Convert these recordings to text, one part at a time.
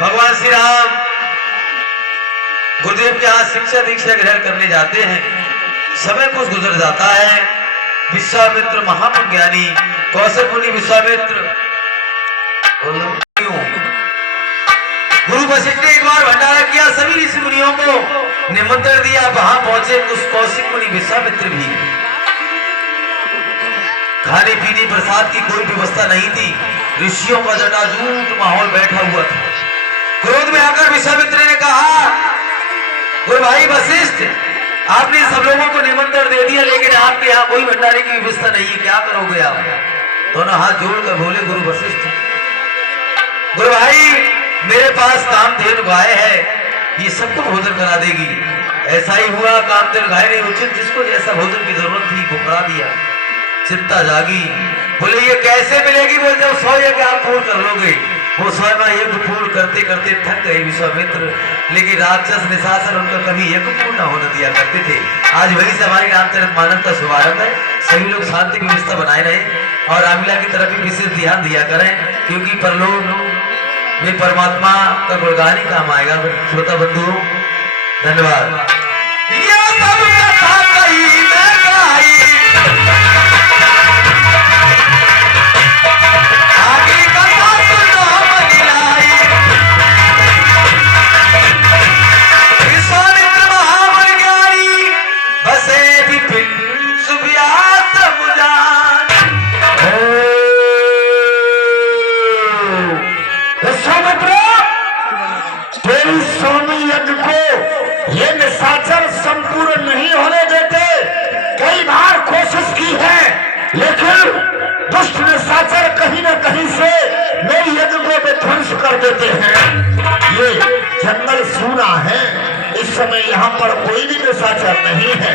भगवान श्री राम गुरुदेव के यहाँ शिक्षा दीक्षा ग्रहण करने जाते हैं। समय कुछ गुजर जाता है। विश्वामित्र महामुनि ज्ञानी कौशल मुनि विश्वामित्र गुरु वशिष्ठ ने एक बार भंडारा किया, सभी ऋषि मुनियों को निमंत्रण दिया। वहां पहुंचे उस कौशिक मुनि विश्वामित्र भी। खाने पीने प्रसाद की कोई व्यवस्था नहीं थी। ऋषियों का जटाजूट माहौल बैठा हुआ था। क्रोध में आकर विश्वामित्र ने कहा, गुरु भाई वशिष्ठ, आपने सब लोगों को निमंत्रण दे दिया, लेकिन आपके यहाँ कोई भंडारे की व्यवस्था नहीं है, क्या करोगे आप? दोनों हाथ जोड़कर बोले गुरु वशिष्ठ, गुरु भाई मेरे पास कामधेनु गाय है, ये सबको भोजन करा देगी। ऐसा ही हुआ, कामधेनु गाय ने उचित जिसको जैसा भोजन की जरूरत थी वो करा दिया। चिंता जागी, बोले ये कैसे मिलेगी? बोले जब 100 यज्ञ आप पूर्ण कर लोगे। वो 100वां यज्ञ पूर्ण करते करते थक गए विश्वामित्र, लेकिन राक्षस निशाचर उनका कभी यज्ञ पूर्ण होने दिया करते थे। आज वही से हमारी रामचरितमानस का शुभारंभ है। सभी लोग शांति की व्यवस्था बनाए रहें और रामलीला की तरफ भी विशेष ध्यान दिया करें, क्योंकि परलोक में परमात्मा का गुणगान ही काम आएगा। श्रोता बंधु धन्यवाद। संपूर्ण नहीं होने देते। कई बार कोशिश की है, लेकिन दुष्ट निशाचर कहीं न कहीं से मेरी यज्ञ को विध्वंस कर देते हैं। ये जंगल सूना है, इस समय यहाँ पर कोई भी निशाचर नहीं है।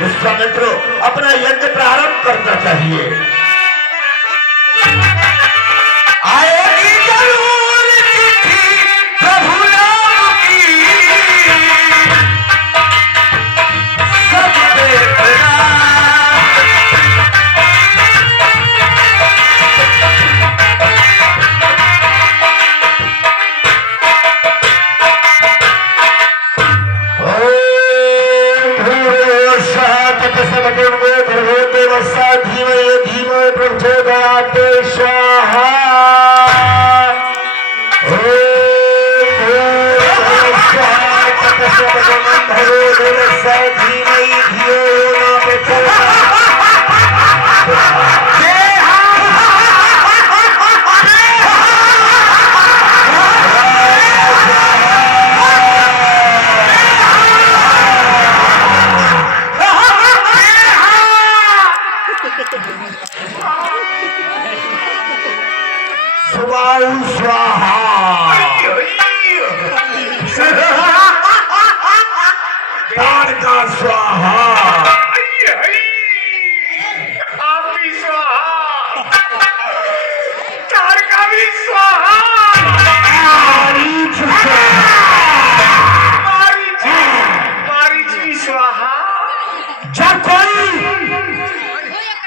विश्वामित्र अपना यज्ञ प्रारंभ करना चाहिए। आएगी जरूर चिट्ठी प्रभु नाम की,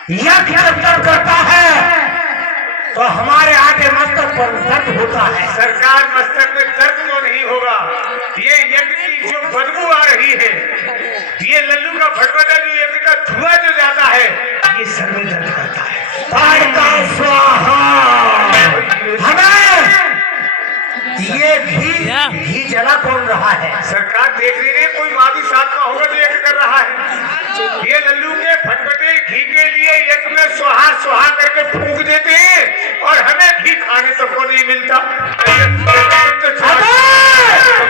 यज्ञ जब करता है तो हमारे आगे मस्तक पर दर्द होता है। सरकार, मस्तक में दर्द तो नहीं होगा, ये यज्ञ की जो बदबू आ रही है, ये लल्लू का भटभटा जो यज्ञ का धुआं जो जाता है, ये सर में दर्द करता है। स्वाहा। हमें ये घी जला कौन रहा है? सरकार देख रही है, कोई माधुष आत्मा होगा जो यज्ञ कर रहा है। ये लल्लू के फटफटे घी के लिए यज्ञ में सुहा सुहा करके फूंक देते हैं और हमें घी खाने तक को नहीं मिलता। तुम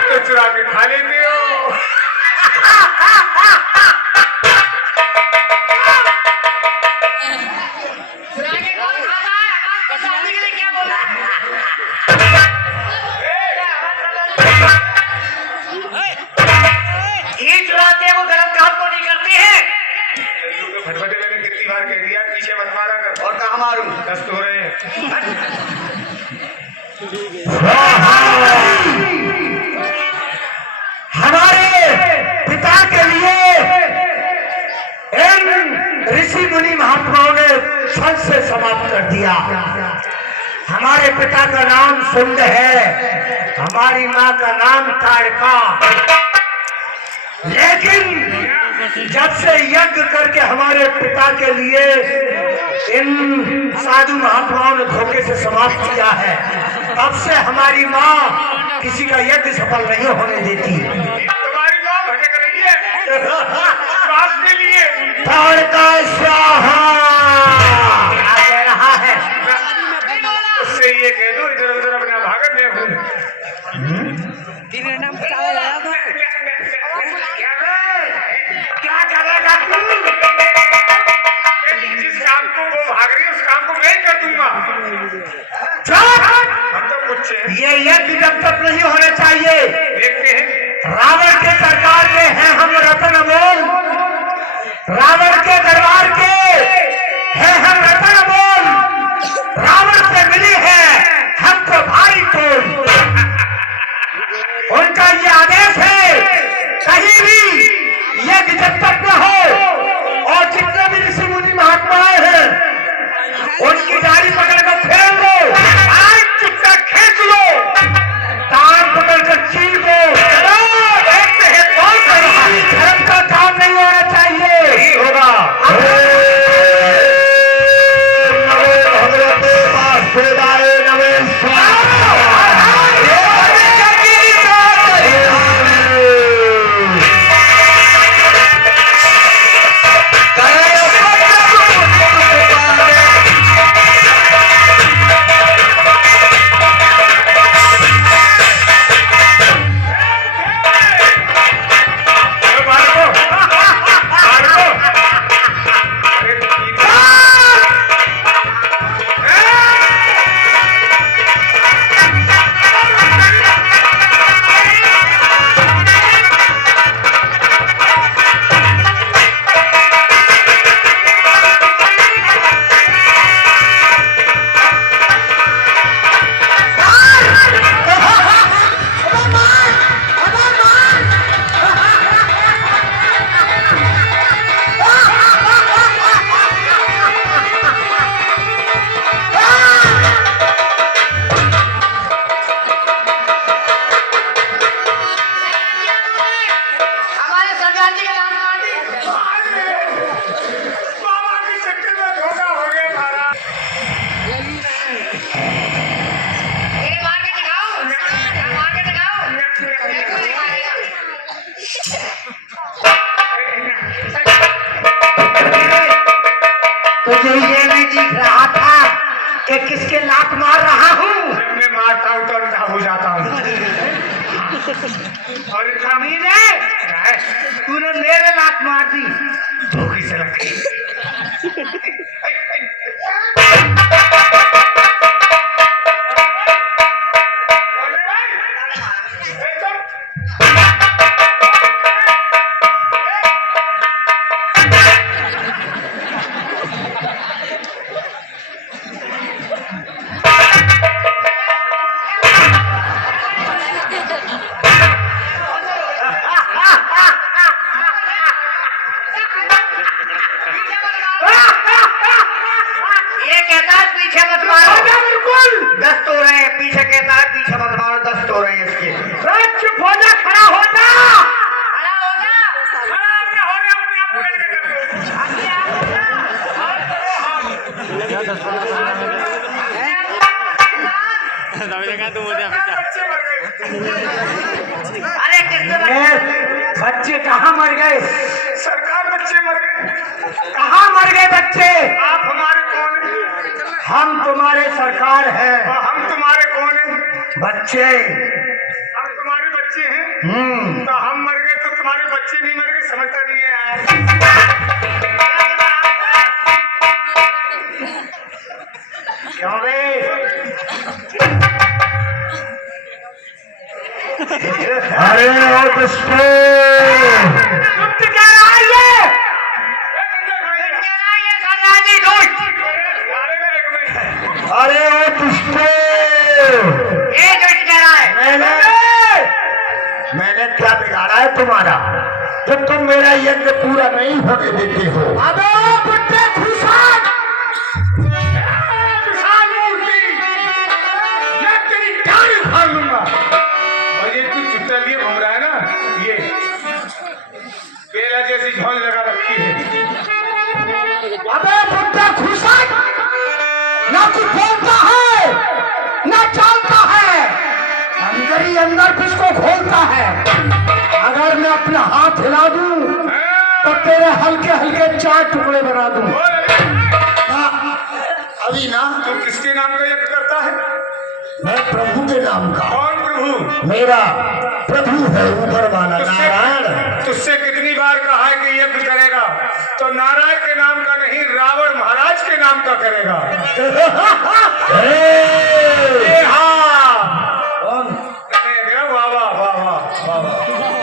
तो चुरा के खा लेते हो। फटफटे मैंने कितनी बार कह दिया, पीछे मत मारा कर। और कहाँ मारूं? दस्त हो रहे हैं। हमारे पिता के लिए इन ऋषि मुनि महात्माओं ने छल से समाप्त कर दिया। हमारे पिता का नाम सुंद है, हमारी माँ का नाम ताड़का। लेकिन जब से यज्ञ करके हमारे पिता के लिए इन साधु महात्माओं ने धोखे से समाप्त किया है, तब से हमारी माँ किसी का यज्ञ सफल नहीं होने देती। तुम्हारी माँ भटक रही है स्वास्थ्य के लिए। ताड़का स्वाहा क्या कह रहा है? उससे ये कह दो इधर उधर अपना भागत में घूम। क्या करेगा तू? जिस काम को वो भाग रही है उस काम को मैं ही कर दूंगा। हम तो कुछ ये यज्ञ जब तक नहीं होने चाहिए। देखते हैं। रावण के सरकार के हैं हम रतन अमोल, रावण के दरबार के हैं हम रतन अमोल, रावण से मिली है हमको भारी तोल। उनका ये आदेश है, कहीं भी यज्ञ जब तक न हो और जितने भी ऋषि मुनि महात्माएं हैं उनकी डाली पकड़कर फेर लो, आज चुपका खींच लो, टांग पकड़कर चीर दो। देखते हैं कौन कर रहा है। धर्म का काम नहीं होना चाहिए। नहीं होगा। नमो भगवते वासुदेवाय नमो स्वाहा। तुझे ये नहीं दिख रहा था कि किसके लात मार रहा हूँ? जब मैं मारता हूँ तो अंधा हो जाता हूँ। और कमीने, तूने मेरे लात मार दी। धोखे से लग गई। बिल्कुल। 10 तो रहे हैं, पीछे कहता है पीछे मत मारो, 10 तो रहे हैं इसके। अरे चुप हो जा, खड़ा हो जा। अरे किसने बच्चे कहाँ मर गए? सरकार बच्चे मर गए। कहाँ मर गए बच्चे? आप हमारे कौन हैं? हम तुम्हारे सरकार है। और हम तुम्हारे कौन हैं? बच्चे। हम तुम्हारे बच्चे हैं। तो हम मर गए तो तुम्हारे बच्चे नहीं मर गए, समझता नहीं है यार। क्यों बे? अरे ओ दुष्टो, दुष्ट कह रहा है ये? सन्यासी दुष्ट। अरे ओ दुष्टो, ये दुष्ट कह रहा है। मैंने क्या बिगाड़ा है तुम्हारा जब तुम मेरा यज्ञ पूरा नहीं होने देते हो? अबे बुड्ढे खुशाक, विशाल मूर्ति, मैं तेरी गाड़ी उखाड़ लूंगा। और ये तू चुट्टा लिए घूम रहा है ना, ये केला जैसी झोल लगा रखी है। अबे बुड्ढा खुशाक, ना कुछ बोलता है ना चालता है, अंदर ही अंदर किसको खोलता है। अगर मैं अपना हाथ हिला दूं तो तेरे हल्के हल्के 4 टुकड़े बना दूं। अभी ना तू किसके नाम का यज्ञ करता है? मैं प्रभु के नाम का। कौन प्रभु? मेरा प्रभु है ऊपर वाला नारायण। तुझसे कितनी बार कहा है कि यज्ञ करेगा तो नारायण के नाम का नहीं, रावण महाराज के नाम का करेगा। ये हाँ, वाह वाह वाह वाह वाह वाह।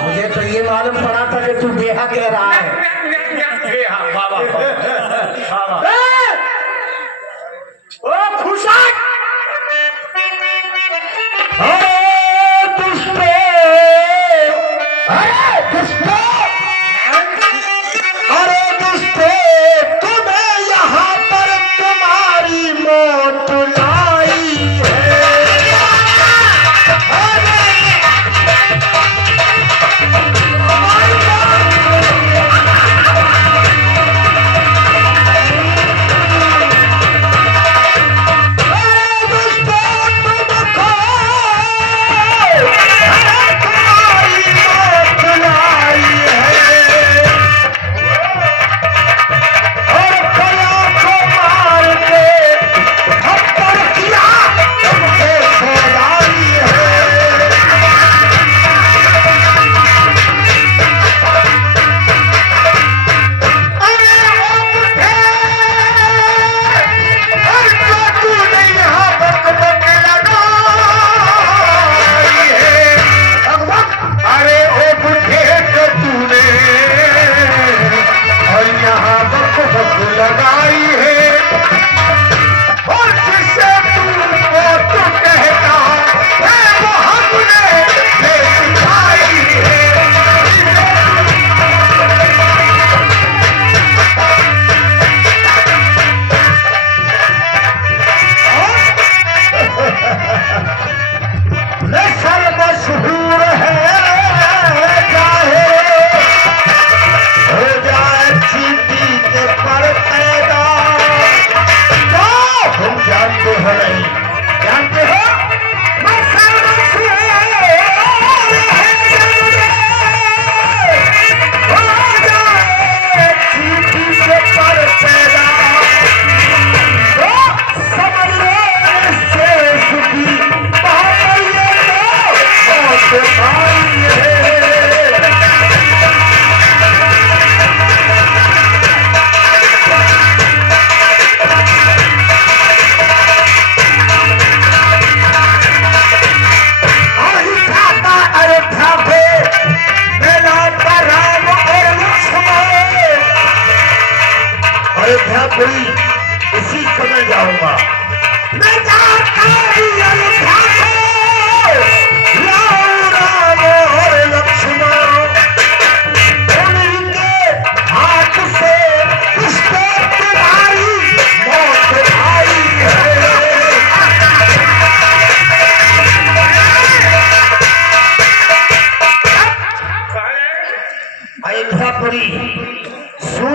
मुझे तो ये मालूम पड़ा था कि तू बेहा कह रहा है। ये हाँ, वाह वाह वाह वाह। ओ खुशाक, दुष्टो, अरे दुष्टो, अरे दुष्टो, तुम्हें यहाँ पर तुम्हारी मौत लाई है।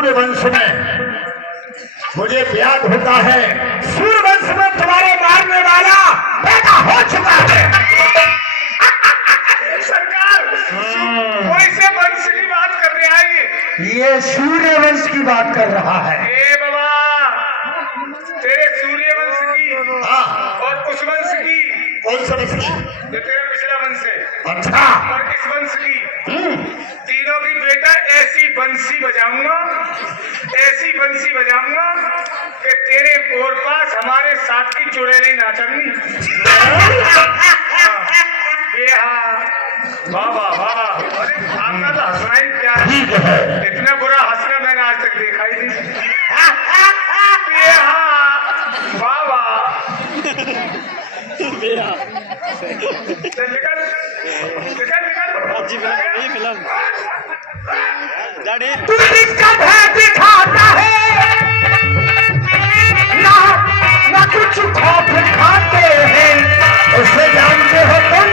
सूर्यवंश में मुझे याद होता है, सूर्यवंश में तुम्हारे मारने वाला पैदा हो चुका है। सरकार कोई से वंश की बात कर रहे हैं ये सूर्यवंश की बात कर रहा है। ए बाबा, तेरे सूर्यवंश की हाँ, और उस वंश की, कौन सा वंश की? जो तेरा पिछला वंश है, अच्छा, और इस वंश की, तीनों की बेटा ऐसी बंसी बजाऊंगा कि तेरे बोर पास हमारे साथ की चुड़ैली नाचनी। बाबा अरे आपका तो हंसना ही क्या है, इतना बुरा हंसना मैंने आज तक देखा ही नहीं। बाबा चल निकल तू किसका भय दिखाता है, ना कुछ खौफ खाते हैं, उसे जानते हो तुम?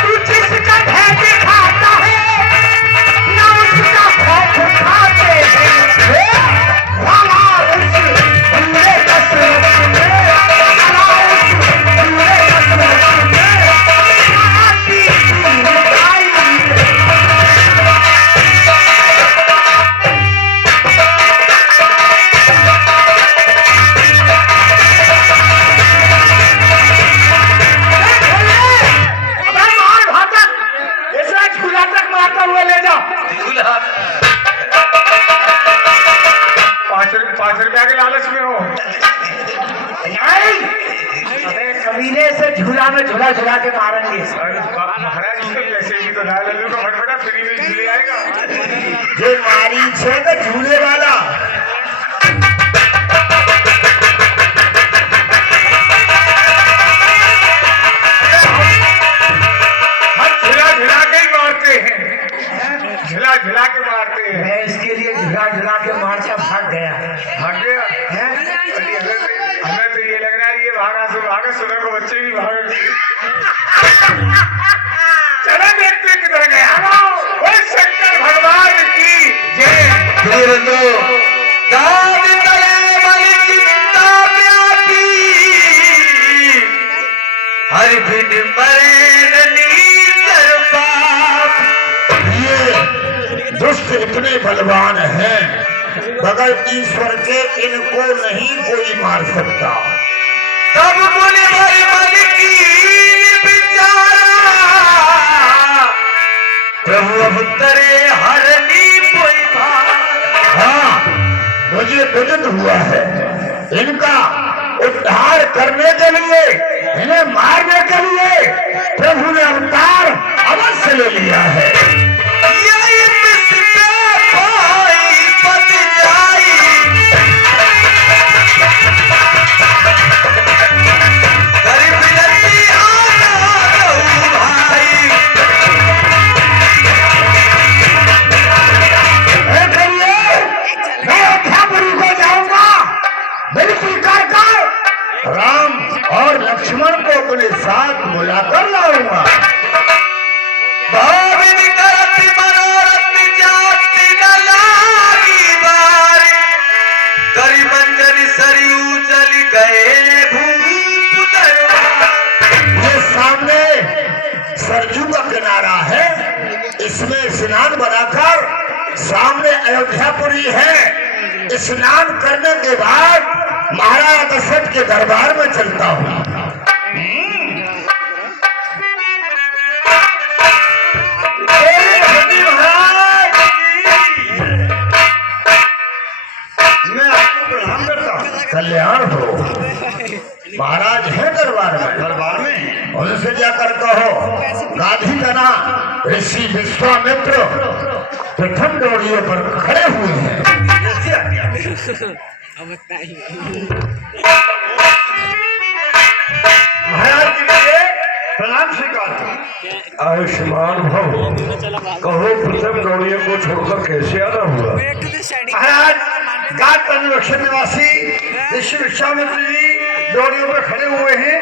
तू जिसका भय दिखाता है, ना उसका खौफ खाते हैं। भला उस पूरे कसरत में, भला उस पूरे कसरत में, आती आई। पाँच रुपया के लालच में हो। अबे कमीने से झूला में झूला झूला के मारेंगे। महाराज उसके पैसे भी तो ना लल्लू का फटफटा फ्री में झूले आएगा। जो मारी छे तो झूले वाला। हम झुला झुला के ही मारते हैं, झुला झुला के मारते हैं। मैं इसके लिए झूला झूला के मार के भाग गया है? हमें तो ये लग रहा है ये भागा सुबह को बच्चे भी भाग। चलो देखते किधर गया। ओए शंकर भगवान की जय। सुनिए बंधु, दाद तले वाली चिंता प्यासी, हर बिन मरे नीर पाप। ये दुष्ट इतने बलवान हैं, बगैर ईश्वर के इनको नहीं कोई मार सकता। तब बोले भाई मलकीन बेचारा, प्रभु अब तरे हरनी कोई भार। हाँ, मुझे विदित हुआ है, इनका उद्धार करने के लिए, इन्हें मारने के लिए प्रभु ने अवतार अवश्य ले लिया है। यही पिसके पाई बच जाई, गरीब जल्दी आना रहू भाई। मैं अयोध्यापुरी को जाऊंगा, बिल्कुल कर राम और लक्ष्मण को अपने साथ बुलाकर लाऊंगा। भाविन करत मनोरथ जाति न लागी बारी, करी मंजन सरयू चल गए भूप दरबार। ये सामने सरयू का किनारा है, इसमें स्नान बनाकर सामने अयोध्यापुरी है। स्नान करने के बाद महाराज दशरथ के दरबार में चलता हूँ। मैं आपको प्रणाम करता हूँ। कल्याण हो। महाराज है दरबार में उनसे जाकर कहो, गाधी जना ऋषि विश्वामित्र प्रथम डोरियों पर खड़े हुए हैं। महाराज के लिए प्रणाम स्वीकार। आयुष्मान भव। कहो प्रथम गौड़ियों को छोड़कर कैसे आना हुआ? महाराज गाद तन निवासी ऋषि विश्वामित्र जी डोरियों पर खड़े हुए हैं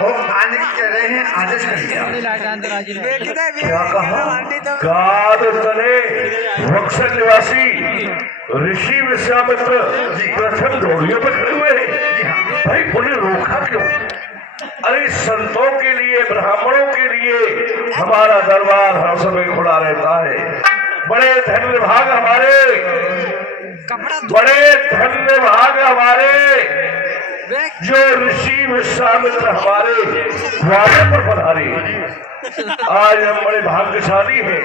और आने की कह रहे हैं, आदेश करिए। क्या कहा? गाद तले वक्ष निवासी ऋषि विश्वामित्र जी प्रथम घोड़ियों पर खड़े हुए हैं। भाई उन्हें रोका क्यों? अरे संतों के लिए, ब्राह्मणों के लिए हमारा दरबार हर समय खुला रहता है। बड़े धन्य भाग हमारे, बड़े धन्य भाग हमारे जो ऋषि विश्वामित्र हमारे द्वार पर पधारे। आज हम बड़े भाग्यशाली हैं,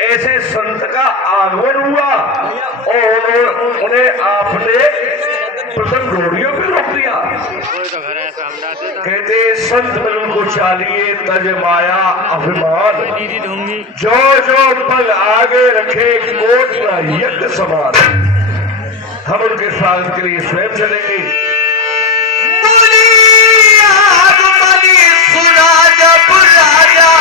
ऐसे संत का आगमन हुआ और उन्हें आपने प्रथम घोड़ियों पे रोक दिया। कहते संत मिलन को चालिए तज माया अभिमान, जो जो पग आगे रखे कोट का यज्ञ समान। हम उनके स्वागत के लिए स्वयं चलेंगे। सुना जब राजा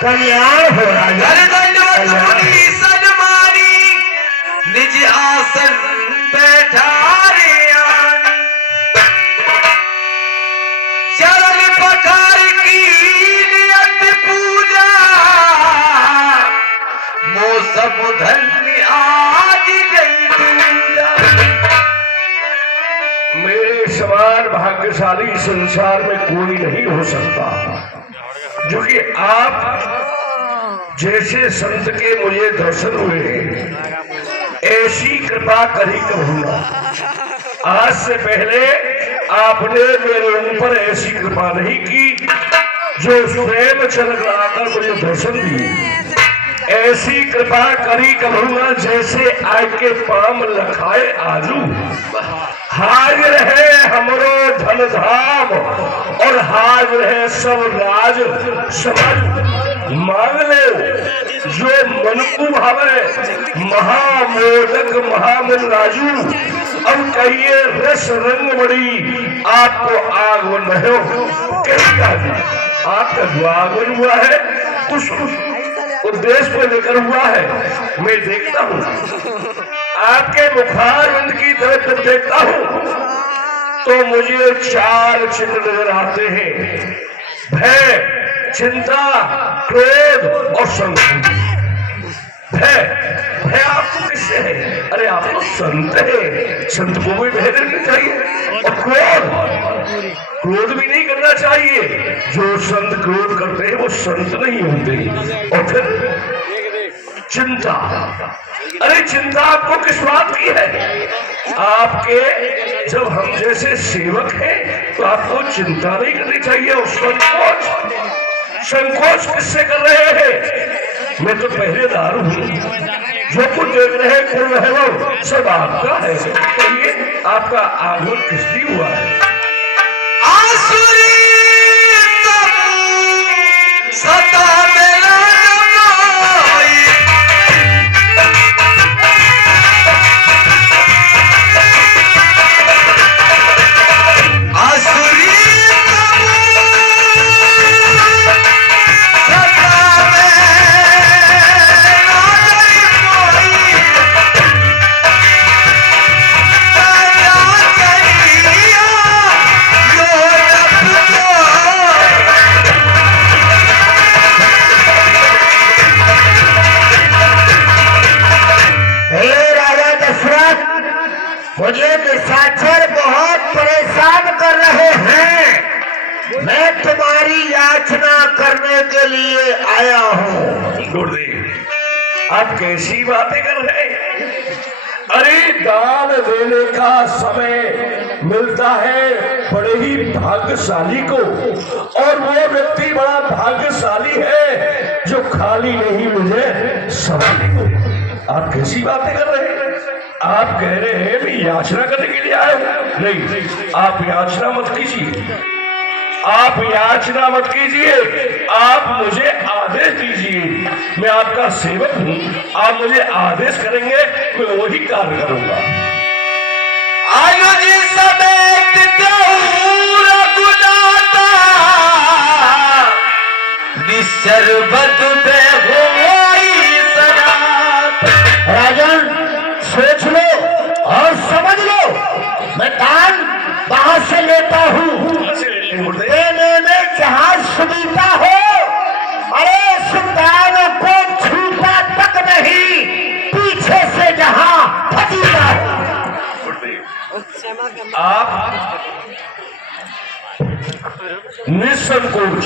कल्याण हो राजा, सन्मानी निज आसन बैठा रे आनी, चरण पकार की नियत पूजा, मौसम धन्य आज गई पूजा। मेरे समान भाग्यशाली संसार में कोई नहीं हो सकता, जो कि आप जैसे संत के मुझे दर्शन हुए हैं। ऐसी कृपा करी करूंगा। आज से पहले आपने मेरे ऊपर ऐसी कृपा नहीं की जो स्वयं चल आकर मुझे दर्शन दिए। ऐसी कृपा करी करूंगा जैसे आज के पाम लखाए आजू। हाजिर है हमरो धन धाम और हाजिर है सब राज समझ। मांग ले जो मन को भावे, महामोदक महामन राजू। अब कहिए रस रंग बड़ी आपको आगमन है। आपका जो आगमन हुआ है कुछ उद्देश्य को लेकर हुआ है। मैं देखता हूँ आपके मुखारविंद की तरफ जब देखता हूँ तो मुझे चार चिन्ह नजर आते हैं: भय, चिंता, क्रोध और संकोच। भय आपको किससे है? अरे आप तो संत है, संत को भी भय देना चाहिए। और क्रोध भी नहीं करना चाहिए। जो संत क्रोध करते हैं वो संत नहीं होते। और फिर चिंता, अरे चिंता आपको किस बात की है? आपके जब हम जैसे सेवक हैं तो आपको चिंता नहीं करनी चाहिए। और संकोच किससे कर रहे हैं? मैं तो पहरेदार हूँ, जो कुछ देख रहे हैं कर रहे हो सब आपका है। तो ये आपका आगमन किस लिए हुआ है? मुझे निशाचर बहुत परेशान कर रहे हैं। मैं तुम्हारी याचना करने के लिए आया हूँ। गुरुदेव, आप कैसी बातें कर रहे हैं? अरे दान देने का समय मिलता है बड़े ही भाग्यशाली को, और वो व्यक्ति बड़ा भाग्यशाली है जो खाली नहीं मुझे सवाली को। आप कैसी बातें कर रहे हैं? आप कह रहे हैं मैं याचना करने के लिए आया हूं। नहीं, आप याचना मत कीजिए, आप याचना मत कीजिए। आप मुझे आदेश दीजिए, मैं आपका सेवक हूँ। आप मुझे आदेश करेंगे, मैं वही कार्य करूंगा। आयुष समेत निशरबत पे होई सरात। राजन सोच लो और समझ लो, मैं आप निसंकोच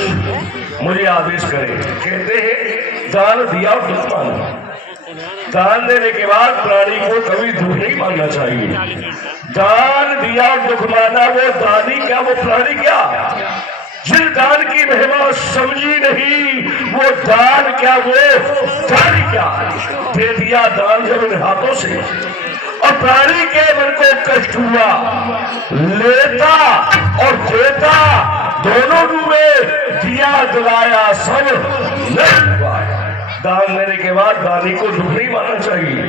मुझे आदेश करें। कहते हैं दान दिया और दुख माना। दान देने के बाद प्राणी को कभी दुख नहीं मानना चाहिए। दान दिया और दुख माना, वो दानी क्या वो प्राणी क्या? जिन दान की महिमा समझी नहीं, वो दान क्या वो दानी क्या? दे दिया दान जब इन हाथों से, और प्राणी के मन को कष्ट हुआ, लेता और देता दोनों डूबे, दिया जलाया सब नहीं हुआ। दान देने के बाद दानी को दुख नहीं मानना चाहिए।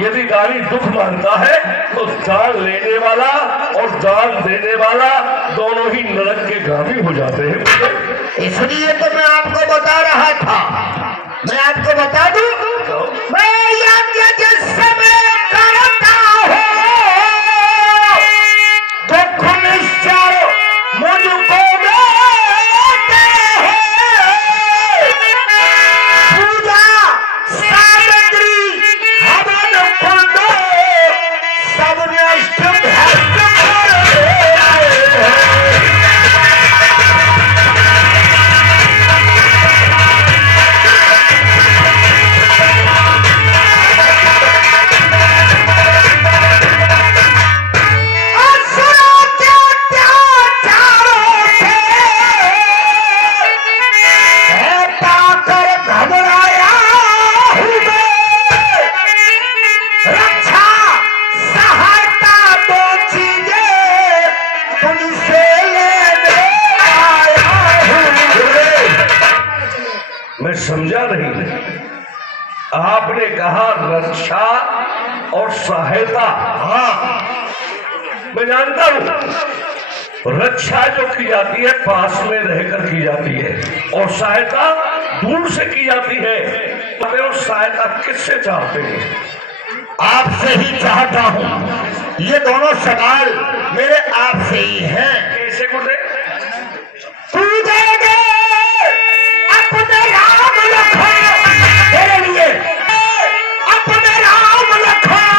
यदि दानी दुख मानता है तो दान लेने वाला और दान देने वाला दोनों ही नरक के गामी हो जाते हैं। इसलिए तो मैं आपको बता रहा था, मैं आपको बता दूं, मैं यज्ञ जिस समय करता हूं, दुख निश्चय मुझको देते हैं। पूजा सामग्री हवन कुंड सब नष्ट भ्रष्ट कर देते हैं। मैं समझा नहीं। आपने कहा रक्षा और सहायता। हाँ, मैं जानता हूं रक्षा जो की जाती है पास में रहकर की जाती है, और सहायता दूर से की जाती है। और सहायता किससे चाहते हैं? आपसे ही चाहता हूँ। ये दोनों सवाल मेरे आपसे ही हैं। कैसे गुजरे? तू देंगे अपने राम लखन तेरे लिए, अपने राम लखन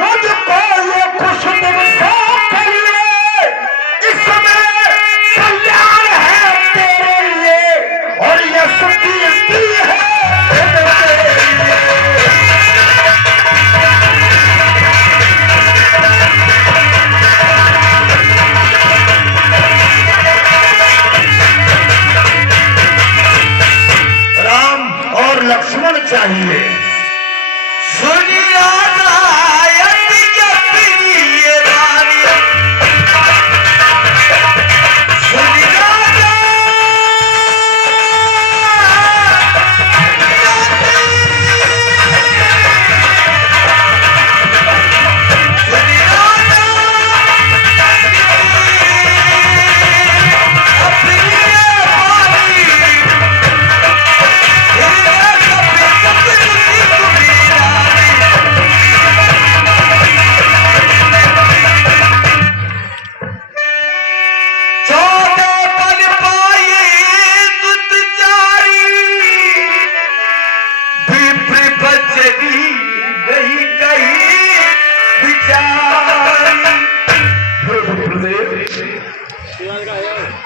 मुझको ये खुश दिवसों के लिए, इस समय कल्याण है तेरे लिए और ये कीर्ति है तेरे लिए। लक्ष्मण चाहिए। सुनिया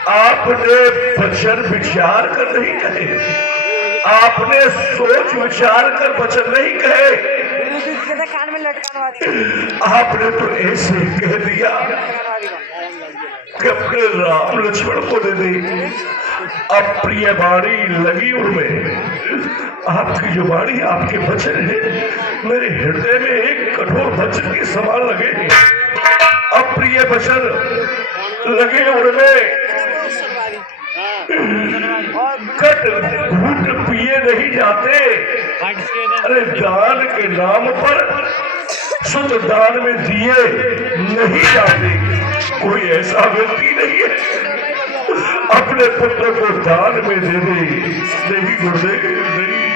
आपने वचन विचार कर नहीं कहे, आपने सोच विचार कर वचन नहीं कहे, कान में लटकाने आपने तो ऐसे कह दिया कि अपने राम लक्ष्मण को दे दी। अब प्रिय वाणी लगी उनमें, आपकी जो वाणी आपके वचन है मेरे हृदय में एक कठोर वचन के समान लगे। अप्रिय वचन लगे उनमें, कट घूट पिए नहीं जाते। अरे दान के नाम पर शुद्ध दान में दिए नहीं जाते। कोई ऐसा व्यक्ति नहीं है अपने पुत्र को दान में दे दे। नहीं गुरुदेव नहीं।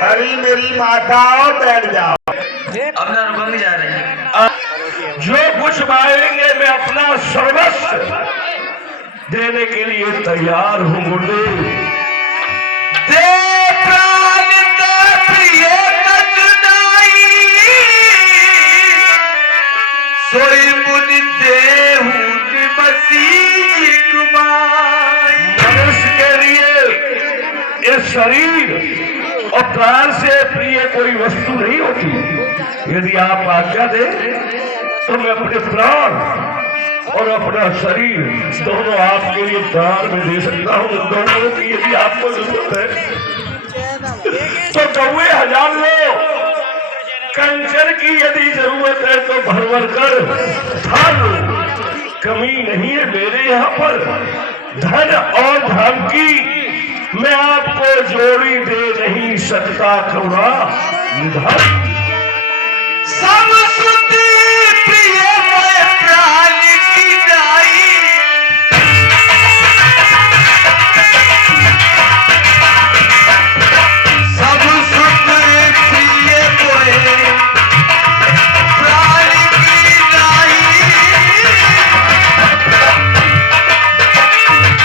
अरे मेरी माता बैठ जाओ। अपना रुकंग जा रहे हैं। जो कुछ मांगेंगे मैं अपना सर्वस्व देने के लिए तैयार हूं गुरुदेव। दे प्राण का प्रिय कजुनाई, सोई मुनि देहु निबसी कुमाई। मनुष्य के लिए ये शरीर और प्राण से प्रिय कोई वस्तु नहीं होती। यदि आप आज्ञा दें तो मैं अपने प्राण और अपना शरीर दोनों आपके लिए दान में दे सकता हूँ। दोनों की यदि आपको जरूरत है तो कौवे 1000 लो, कंचन की यदि जरूरत है तो भर कर थाल लो। कमी नहीं है मेरे यहाँ पर धन और धन की, मैं आपको जोड़ी दे नहीं सकता करुणा निधान। सब सुधी प्रिय मैं प्राण की जाई, सब सुध प्रिय मोए प्राण की जाई।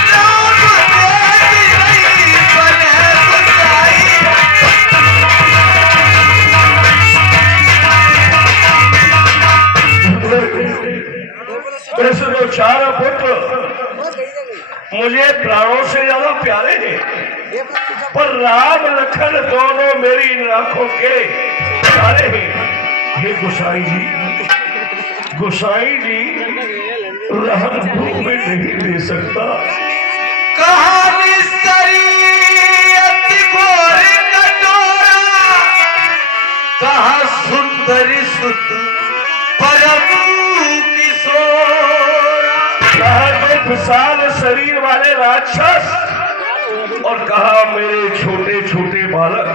राम देवी बने गुसाई, वैसे तो 4 पुत्र मुझे प्राणों से ज्यादा प्यारे हैं, पर राम लखन दोनों मेरी इन आंखों के प्यारे हैं। हे गोसाई जी राम को मैं नहीं दे सकता। कहानी सरी अति घोर कटोरा, कहा सुंदरी सुत परम किशोरा। कहा तो विशाल शरीर वाले राक्षस और कहा मेरे छोटे छोटे बालक।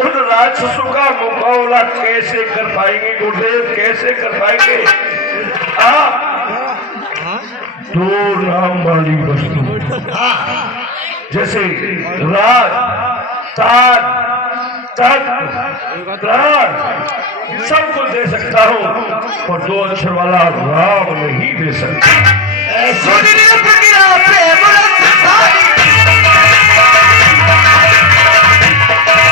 उन राक्षसों का मुकाबला कैसे कर पाएंगे गुरुदेव, कैसे कर पाएंगे? दो नाम वाली वस्तु जैसे राज, ताज, तख्त, प्राण सब कुछ दे सकता हूँ, पर 2 अक्षर वाला राम नहीं दे सकता। सुनिए प्रज्ञा प्रेम रस सारी,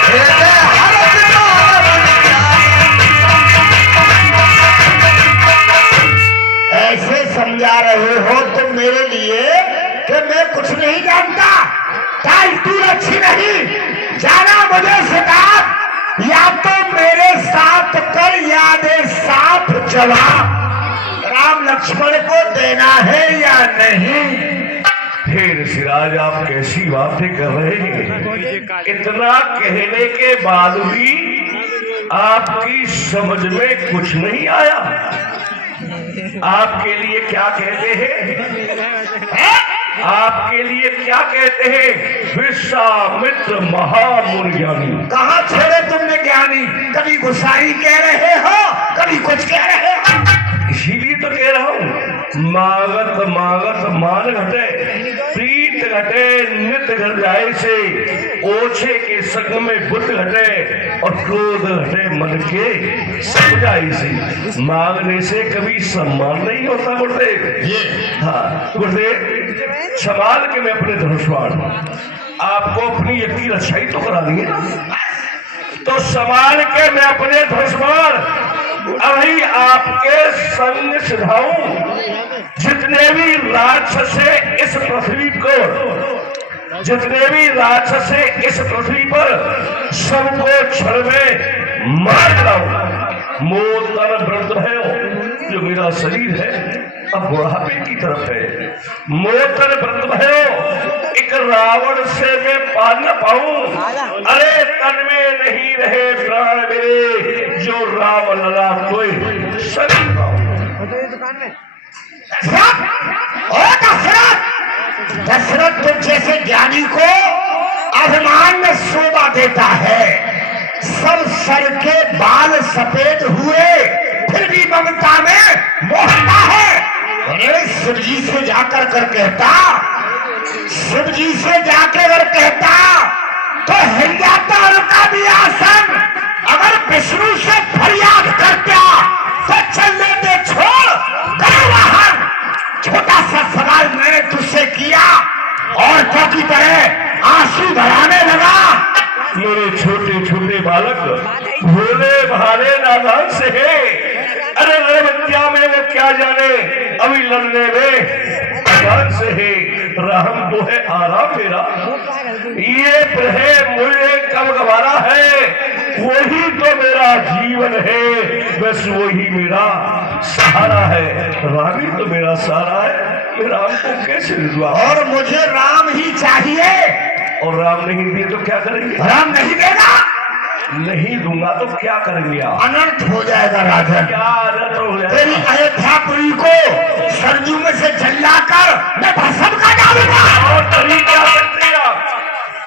हृदय हरस मानव ज्ञानी। ऐसे समझा रहे हो तुम मेरे लिए कि मैं कुछ नहीं जानता, टाल तू अच्छी नहीं जाना मुझे सिखा। या तो मेरे साथ कर या दे साफ जवाब, राम लक्ष्मण को देना है या नहीं? हे ऋषिराज आप कैसी बातें कर रहे हैं? इतना कहने के बाद भी आपकी समझ में कुछ नहीं आया। आपके लिए क्या कहते हैं? आपके लिए क्या कहते हैं? विश्वामित्र महामुनि ज्ञानी। कहाँ छोड़े तुमने ज्ञानी? कभी गुसाई कह रहे हो, कभी कुछ कह रहे हो। इसीलिए तो कह रहा हूँ, मागत मागत मान घटे, प्रीत घटे नित घर जाए से, ओछे के संग में बुद्ध घटे और क्रोध घटे मन के समझाई से। मांगने से कभी सम्मान नहीं होता गुरुदेव। हाँ गुरुदेव, संभाल के मैं अपने धनुष्वाण आपको अपनी यकीन अच्छाई तो करा दिए, तो संभाल के मैं अपने धनुष्वाण अभी आपके संग सिधाऊं। जितने भी राक्षस है इस पृथ्वी को, जितने भी राक्षस है इस पृथ्वी पर, सबको क्षण में मार डालूं। मोह तन वृद्ध है जो मेरा शरीर है अब बुढ़ापे की तरफ है। मोह तन वृद्ध है एक रावण से मैं पाल न पाऊं। अरे तन में नहीं रहे प्राण मेरे, जो राम लला कोई शरीर दुकान में दशरथ तुम जैसे ज्ञानी को अभिमान में शोभा देता है। सब सर के बाल सफेद हुए फिर भी ममता में मोहता है। अरे शिव जी से जाकर कर कहता, शिव जी से जाकर कहता तो हिल जाता उनका भी आसन। अगर विष्णु से फरियाद करता तो चल लेते छोड़ गए बाहर। छोटा सा सवाल मैंने तुझसे किया और तो की तरह आंसू बहाने लगा। मेरे छोटे छोटे बालक भोले भाले नादान से है। अरे बच्चा में वो क्या जाने, अभी लड़ने में नादान से है। राम तो है आराम मेरा, ये है मुझे कब गवारा है, वही तो मेरा जीवन है, बस वही मेरा सहारा है। राम ही तो मेरा सहारा है, मैं राम को कैसे दूंगा? और मुझे राम ही चाहिए। और राम नहीं दिए तो क्या करेंगे? राम नहीं देगा, नहीं दूंगा तो क्या करेंगे आप? अनंत हो जाएगा राजन। क्या आदत हो तेरी जाएगा? अयोध्यापुरी को सरजू में से जलाकर मैं भस्म कर डालूंगा। और तभी क्या करते हैं आप?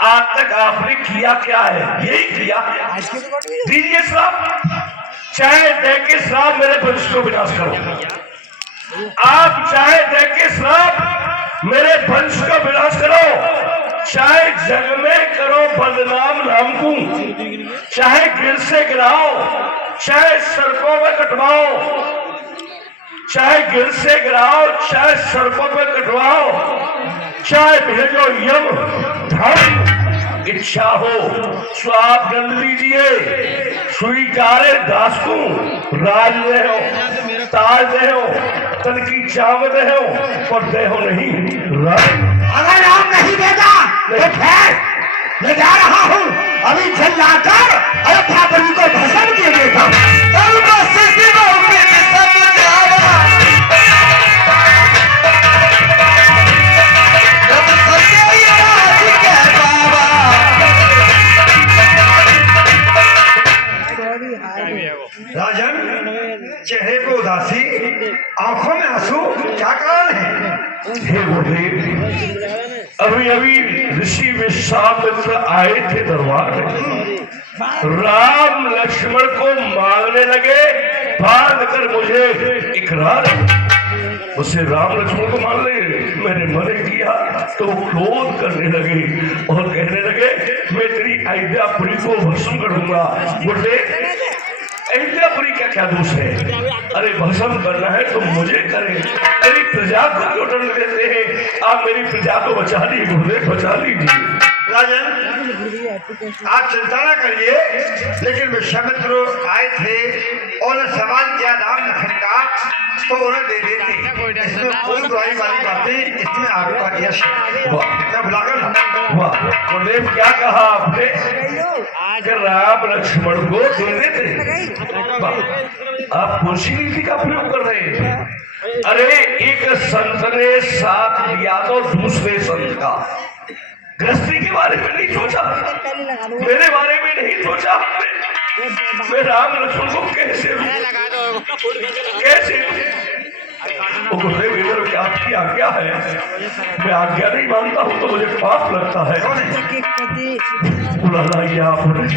आज तक आपने किया क्या है? यही किया। दीजिए श्राप, चाहे दे के श्राप मेरे वंश को विनाश करो। आप चाहे दे के श्राप मेरे वंश को विनाश करो, चाहे जग में करो बदनाम नाम को, चाहे गिर से गिराओ, चाहे सड़कों में कटवाओ, चाहे गिर से गिराओ, चाहे सड़कों में कटवाओ, चाहे भेजो यम धर्म, इच्छा हो सो आप दंड लीजिए। स्वीकारे दास को राज दे हो, ताज दे हो, तन की चाव दे हो, पर दे हो नहीं राज। अगर राम नहीं देगा तो फिर मैं जा रहा हूँ, अभी जलाकर अयोध्यापुरी को भस्म दे देता हूँ। राजन, चेहरे पे उदासी, आंखों में आंसू, क्या कारण है? हे गुरुदेव, अभी अभी ऋषि विश्वामित्र आए थे दरबार में। राम लक्ष्मण को मांगने लगे, बांध कर मुझे इकरार। उसे राम लक्ष्मण को मान ले, मैंने मन किया तो क्रोध करने लगे और कहने लगे मैं तेरी अयोध्यापुरी को भस्म करूंगा। गुरुदेव, अयोध्यापुरी का क्या दोष है? अरे भस्म करना है तो मुझे करें, मेरी प्रजा को क्यों दंड देते हैं? आप मेरी प्रजा को बचा लीजिए गुरुदेव, बचा लीजिए। राजन, आप चिंता न करिए, लेकिन विश्वामित्र आए थे और सवाल किया राम लखन का तो उन्हें दे देते। इसमें कोई बुराई वाली बातें, इसमें आपका यश है। मैं बुलाकर वाह गुरुदेव, क्या कहा आपने कि राम लक्ष्मण को दे देते? आप खुशी नीति का प्रयोग कर रहे हैं। अरे एक संत ने साथ दिया तो दूसरे संत का, गृहस्थी के बारे में नहीं सोचा, मेरे बारे में नहीं सोचा। मैं राम लक्ष्मण को कैसे गुरुदेव, इधर क्या आपकी आज्ञा है? मैं आज्ञा नहीं मानता हूँ तो मुझे पाप लगता है। बुलाना ही आपने।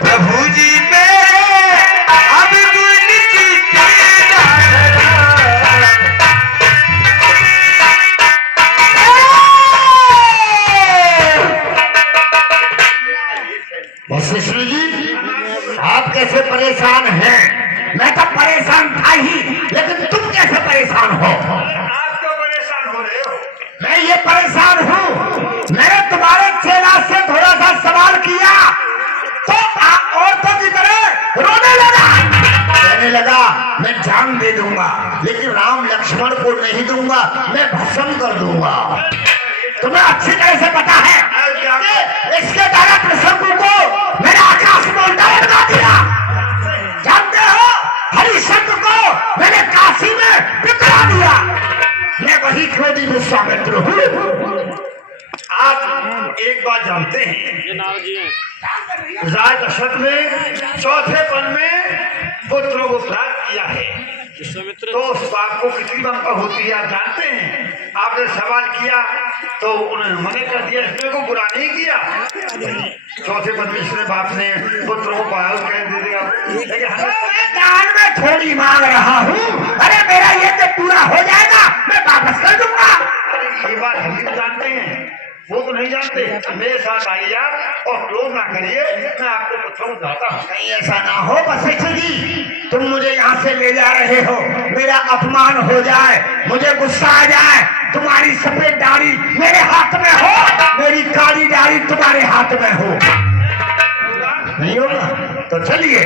प्रभु जी मेरे अब वशिष्ठ जी, आप कैसे परेशान हैं? मैं तो परेशान था ही, लेकिन तुम कैसे परेशान हो? आप तो परेशान हो रहे हो। मैं ये परेशान हूँ, मैंने तुम्हारे चेला से थोड़ा सा सवाल किया तो औरतों की तरह रोने लगा, कहने लगा मैं जान दे दूंगा, लेकिन राम लक्ष्मण को नहीं दूंगा, मैं भस्म कर दूंगा। तुम्हें अच्छी तरह से पता है कि इसके द्वारा प्रसंग को मैंने आकाश में उल्टा लगा दिया। जानते हो, हरिश्चंद्र को मैंने काशी में बिकरा दिया। मैं वही क्रोधी विश्वामित्र हूँ। आप एक बात जानते हैं, राज दशरथ ने चौथे पन में पुत्रों को प्राप्त किया है, तो उस बात को कितनी बंपा होती है आप जानते हैं। आपने सवाल किया तो उन्होंने मना कर दिया, इसमें को बुरा नहीं किया। चौथे पन में इसने बाप ने पुत्रों को पाल कर दे दिया, लेकिन मैं दान में थोड़ी मांग रहा हूँ। अरे मेरा ये तो पूरा हो जाएगा, मैं वापस कर दूंगा। ये बात हम भी जानते हैं, वो को नहीं जानते, मेरे साथ आइए आप और क्रोध ना करिए, मैं आपको कुछ समझाता हूँ। कहीं ऐसा ना हो वशिष्ठ जी, तुम मुझे यहाँ से ले जा रहे हो, मेरा अपमान हो जाए, मुझे गुस्सा आ जाए, तुम्हारी सफेद दाढ़ी मेरे हाथ में हो, मेरी काली दाढ़ी तुम्हारे हाथ में हो, नहीं होगा? तो चलिए।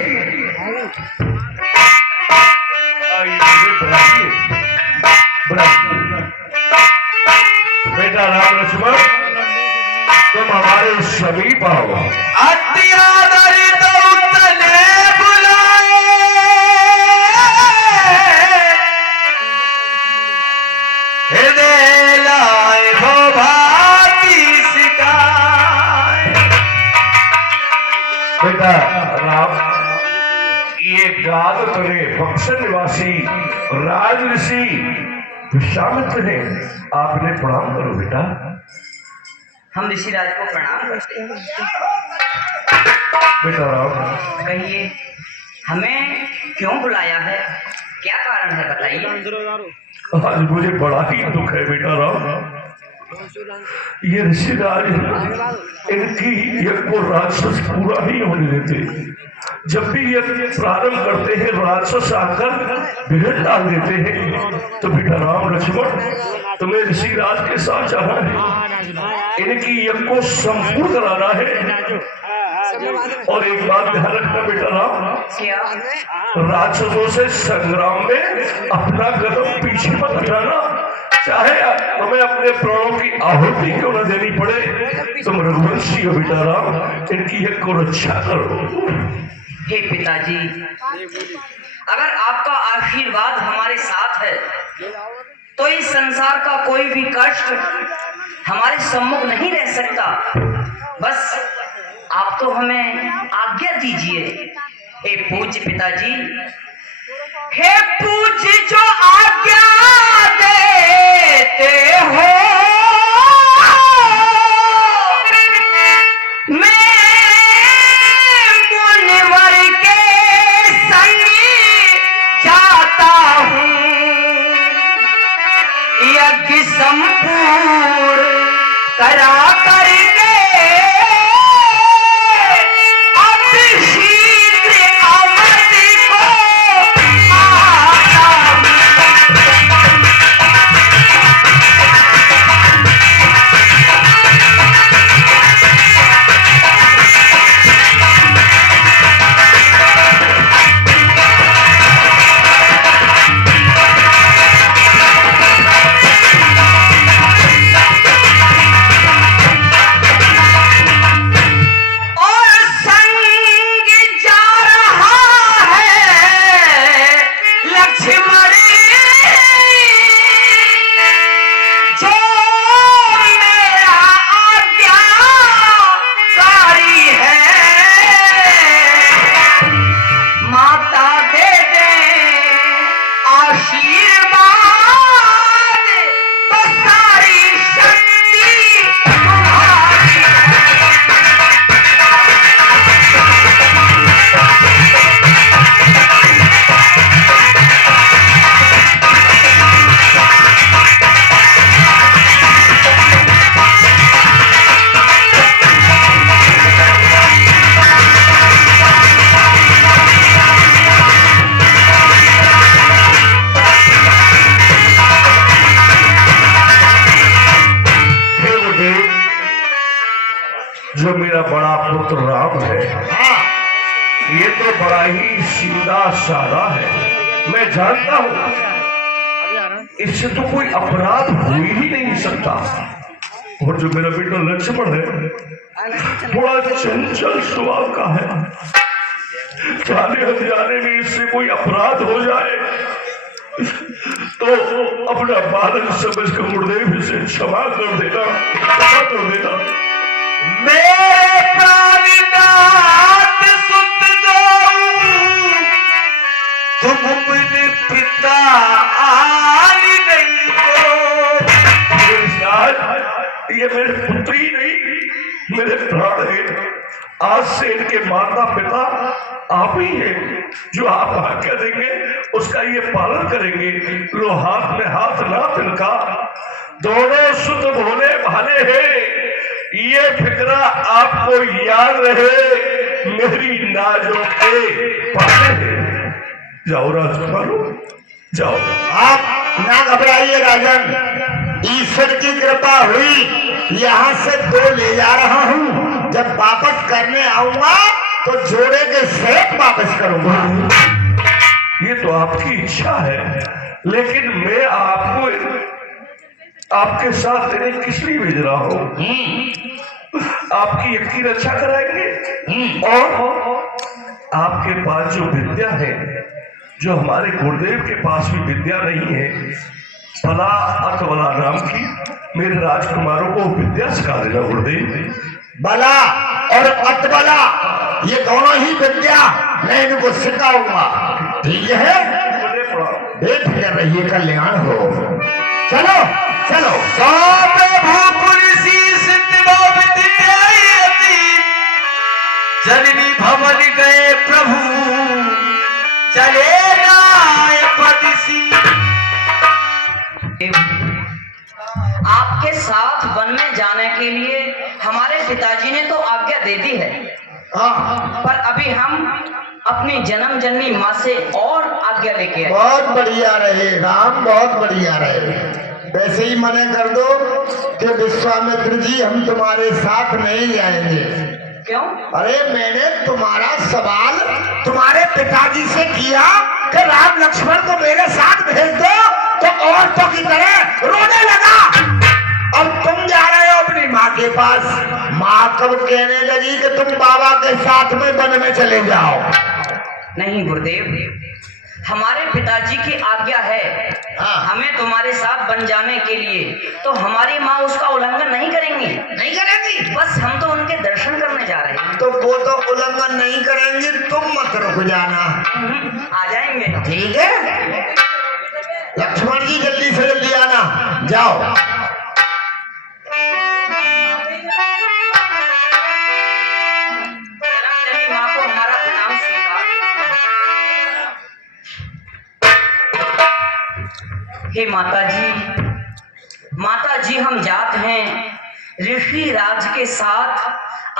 बेटा राम लक्ष्मण, तुम हमारे समीप आओ। अत्यादरित उतने बुलाए, हृदय लाए वो भांति सिकाए। बेटा राम, ये गाद तने पक्ष निवासी राज ऋषि विश्वामित्र है, आपने प्रणाम करो बेटा। हम ऋषिराज को प्रणाम करते हैं। बेटा राम, कहिए हमें क्यों बुलाया है, क्या कारण है बताइए। आज मुझे बड़ा ही दुख है बेटा राम। ये ऋषिराज इनकी यज्ञ को राक्षस पूरा नहीं होने देते। जब भी यज्ञ प्रारंभ करते हैं राक्षस आकर बिगड़ डाल देते हैं। तो बेटा राम लक्ष्मण, तुम्हें ऋषिराज के साथ जाना है, इनकी यज्ञ को संपूर्ण कराना है। और एक बात ध्यान रखना बेटा राम, क्या? राक्षसों से संग्राम में अपना कदम पीछे मत हटाना, चाहे तुम्हें अपने प्राणों की आहुति क्यों न देनी पड़े। तुम रघुवंशी हो बेटा राम, इनकी यज्ञ को रक्षा करो। हे पिताजी, अगर आपका आशीर्वाद हमारे साथ है तो इस संसार का कोई भी कष्ट हमारे सम्मुख नहीं रह सकता। बस आप तो हमें आज्ञा दीजिए। हे पूज्य पिताजी, हे पूज्य जो आज्ञा देते हो, मैं मुनिवर के संग जाता हूँ, यज्ञ संपूर्ण करा करके शीघ्र अवध को आता हूँ। जो मेरा बड़ा पुत्र राम है, ये तो बड़ा ही सीधा साधा है। मैं जानता हूँ इससे तो कोई अपराध हो ही नहीं सकता। और जो मेरा बेटा लक्ष्मण है, थोड़ा चंचल स्वभाव का है, जाने अनजाने में इससे कोई अपराध हो जाए तो अपना बालक समझ कर गुरुदेव से क्षमा कर देना, क्षमा कर देना। मेरे प्राणनाथ सुत जाऊं, तुम मुझे पिता आनी नहीं हो। ये मेरे पुत्र ही नहीं, मेरे प्राण है। आज से इनके माता पिता आप ही हैं। जो आप आज्ञा देंगे उसका ये पालन करेंगे। लो हाथ में हाथ ना इनका, दोनों सुत भोले भाले हैं। ये फिक्रा आपको याद रहे मेरी नाजों के पाले। जाओ राजकुमारों जाओ। आप ना घबराइए राजन, ईश्वर की कृपा हुई, यहाँ से 2 ले जा रहा हूँ। जब वापस करने आऊंगा तो जोड़े के सेठ वापस करूंगा। ये तो आपकी इच्छा है, लेकिन मैं आपको आपके साथ रहने किस लिए भेज रहा हूँ? आपकी एक की रक्षा कराएंगे और आपके पास जो विद्या है, जो हमारे गुरुदेव के पास भी विद्या नहीं है, बला अतबला नाम की, मेरे राजकुमारों को विद्या सिखा देना गुरुदेव। बला और अतबला ये दोनों ही विद्या मैं इनको सिखाऊंगा, ठीक है? बेफिक्र रहिए, कल्याण हो। चलो चलो। जननी भवन गए प्रभु चले आपके साथ वन में जाने के लिए हमारे पिताजी ने तो आज्ञा दे दी है, पर अभी हम अपनी जन्म जन्मी माँ से और आज्ञा लेके आए। बहुत बढ़िया रहे राम, बहुत बढ़िया रहे। वैसे ही मना कर दो कि विश्वामित्र जी हम तुम्हारे साथ नहीं जाएंगे। क्यों? अरे मैंने तुम्हारा सवाल तुम्हारे पिताजी से किया कि राम लक्ष्मण को मेरे साथ भेज दो, तो औरतों की तरह रोने लगा। अब तुम जा रहे हो अपनी माँ के पास। माँ कब कहने लगी कि तुम बाबा के साथ में वन में चले जाओ? नहीं गुरुदेव, हमारे पिताजी की आज्ञा है हमें तुम्हारे साथ बन जाने के लिए, तो हमारी माँ उसका उल्लंघन नहीं करेंगी। नहीं करेंगी? बस हम तो उनके दर्शन करने जा रहे हैं। तो वो तो उल्लंघन नहीं करेंगी, तुम मत रुक जाना। आ जाएंगे। ठीक है लक्ष्मण जी, जल्दी से जल्दी आना। जाओ। जन्मजन्मी माँ को हमारा प्रणाम स्वीकार। हे माता जी हम जात हैं ऋषि राज के साथ,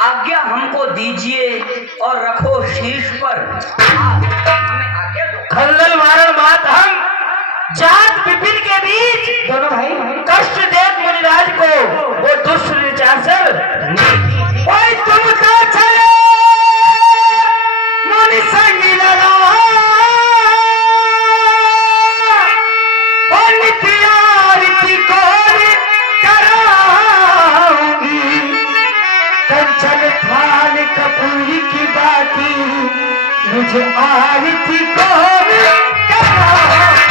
आज्ञा हमको दीजिए और रखो शीर्ष पर। हमें आज्ञा दो। खल्लल मारण बात हम जात विपिन के बीच दोनों भाई कष्ट देव मुनिराज को वो दुष्ट निचाचर ओए तुम तो चले मुनि संगी लगा नित्यारती को कराऊंगी, कंचन थाल कपूरी की बाती मुझे आरती को कराऊंगी।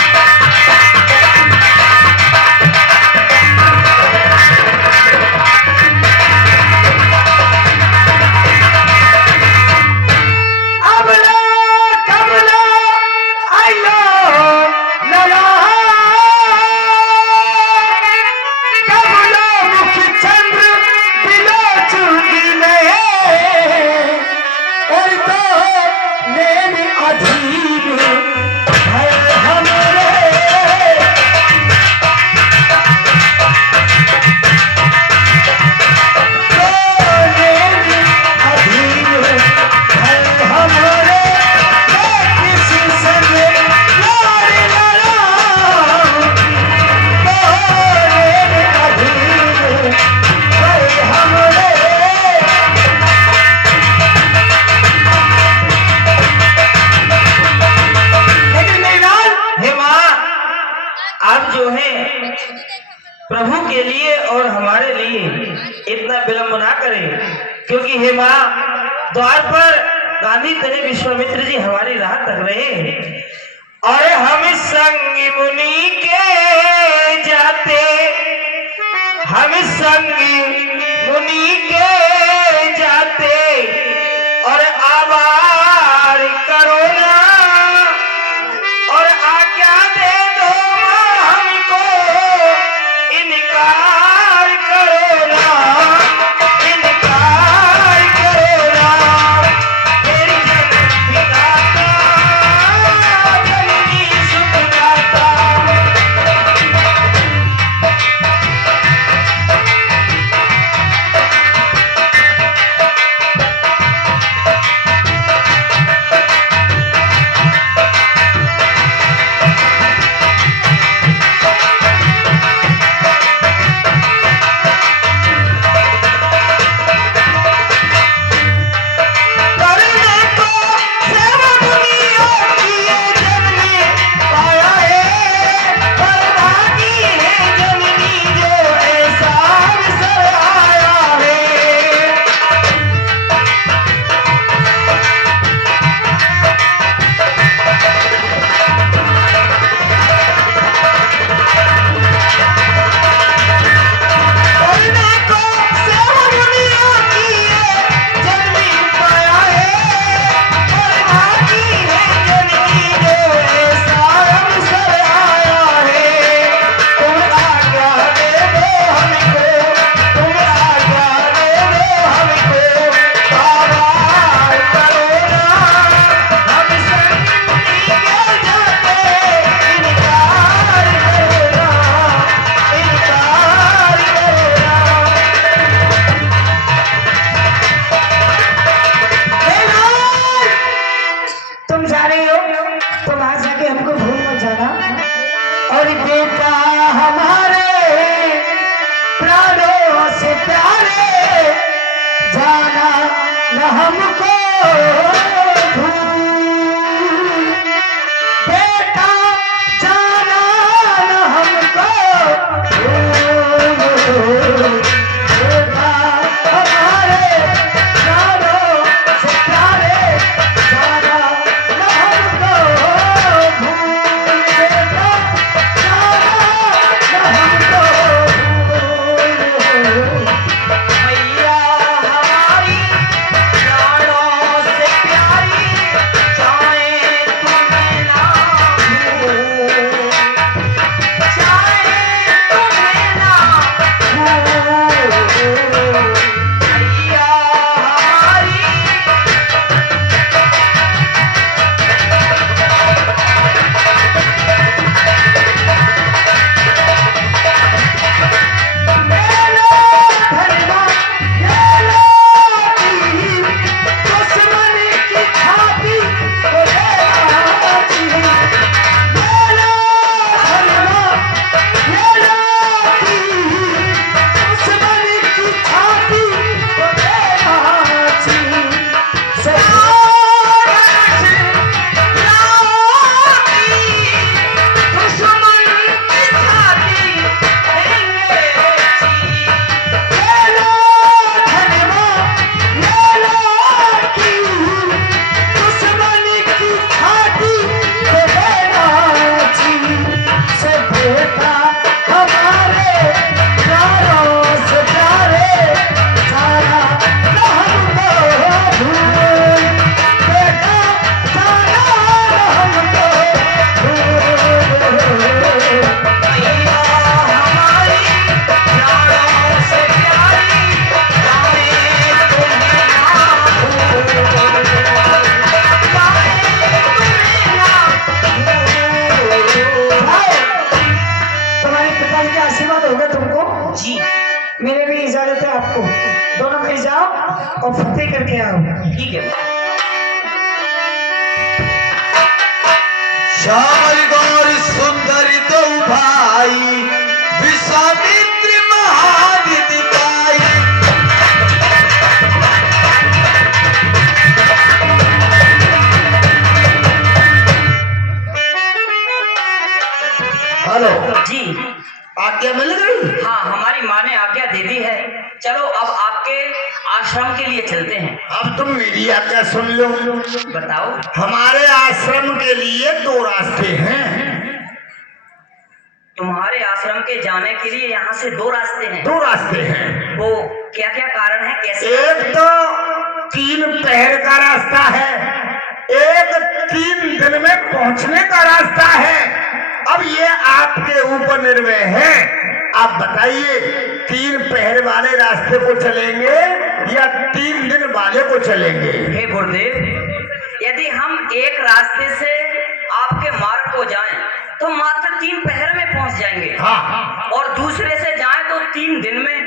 प्रभु के लिए और हमारे लिए इतना विलंब ना करें, क्योंकि हे माँ द्वार पर गांधी तने विश्वामित्र जी हमारी राह तक रहे हैं और हम संगी मुनि के जाते, हम संगी मुनि के जाते और आभार करो ना और आज्ञा दे दो हमको, इनकार करो ना, इनकार करो ना, मेरी जगदाता जननी सुखदाता। हमारे प्राणों से प्यारे, जाना न हमको भूल, बेटा जाना न हमको भूल, बेटा हमारे प्राणों से प्यारे, जाना न हमको भूल, बेटा जाना न हमको भूल। मैया हमारी प्राणों से प्यारी, जाए तुम्हें ना भूल, जाए तुम्हें ना भूल। मैया हमारी ये लो धनवा, ये लो तीर, दुश्मन की छाती को देना चीर। ये लो धनवा, ये लो तीर, दुश्मन की छाती को देना चीर। दुश्मन की छाती देंगे चीर। ये लो धनवा, ये लो तीर, दुश्मन की छाती को देना चीर। से बेटा हमारे प्यारों से प्यारे, जाना न हमको भूल, बेटा जाना न हमको भूल। मैया हमारी प्राणों से प्यारी, जाए तुम्हें ना भूल, जाए तुम्हें ना भूल। तुम्हारे पिताजी के आशीर्वाद होगा तुमको। जी मेरे भी इजाजत है आपको, दोनों कहीं जाओ और फतेह करके आओ। ठीक है। श्यामल गौरी सुंदरी तो भाई, विश्वामित्र महादितिकाई। हेलो, जी आज्ञा मिल गई? हाँ, हमारी माँ ने आज्ञा दे दी है। चलो अब आपके आश्रम के लिए चलते हैं। अब तुम मेरी आज्ञा सुन लो। बताओ। हमारे आश्रम के लिए दो रास्ते हैं। तुम्हारे आश्रम के जाने के लिए यहाँ से दो रास्ते हैं। दो रास्ते हैं। वो क्या क्या कारण है, कैसे? एक तो 3 पहर का रास्ता है, एक 3 दिन में पहुंचने का रास्ता है। अब ये आपके ऊपर निर्भर है। आप बताइए 3 पहर वाले रास्ते को चलेंगे या 3 दिन वाले को चलेंगे? हे गुरुदेव, यदि हम एक रास्ते से आपके मार्ग को जाएं तो मात्र 3 पहर में पहुंच जाएंगे। हाँ, और दूसरे से जाएं तो 3 दिन में।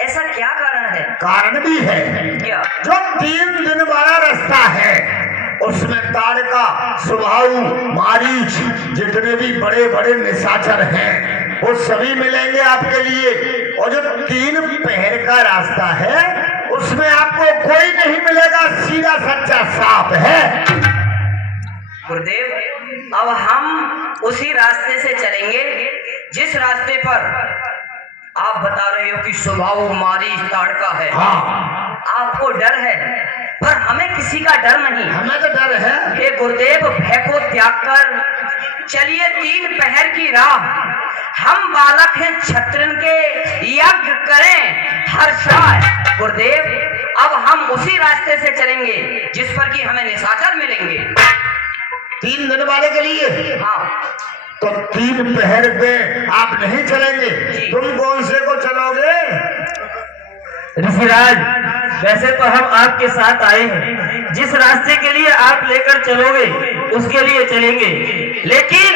ऐसा क्या कारण है? कारण भी है। क्या? जो 3 दिन वाला रास्ता है उसमें ताड़का, सुबाहु, मारीच, जितने भी बड़े बड़े निशाचर हैं वो सभी मिलेंगे आपके लिए। और जो 3 पहर का रास्ता है उसमें आपको कोई नहीं मिलेगा, सीधा सच्चा सांप है। गुरुदेव, अब हम उसी रास्ते से चलेंगे जिस रास्ते पर आप बता रहे हो कि स्वभाव मारी ताड़का है। हाँ, आपको डर है, पर हमें किसी का डर नहीं। हमें तो डर है। हे गुरुदेव, भय को त्याग कर चलिए 3 पहर की राह। हम बालक हैं क्षत्रिय के, यज्ञ करें हर्षाय। गुरुदेव, अब हम उसी रास्ते से चलेंगे जिस पर कि हमें निशाचर मिलेंगे। 3 दिन वाले के लिए? हाँ। तो 3 पहर पे आप नहीं चलेंगे। तुम कौन से को चलोगे? ऋषिराज, वैसे तो हम आपके साथ आए हैं, जिस रास्ते के लिए आप लेकर चलोगे उसके लिए चलेंगे, लेकिन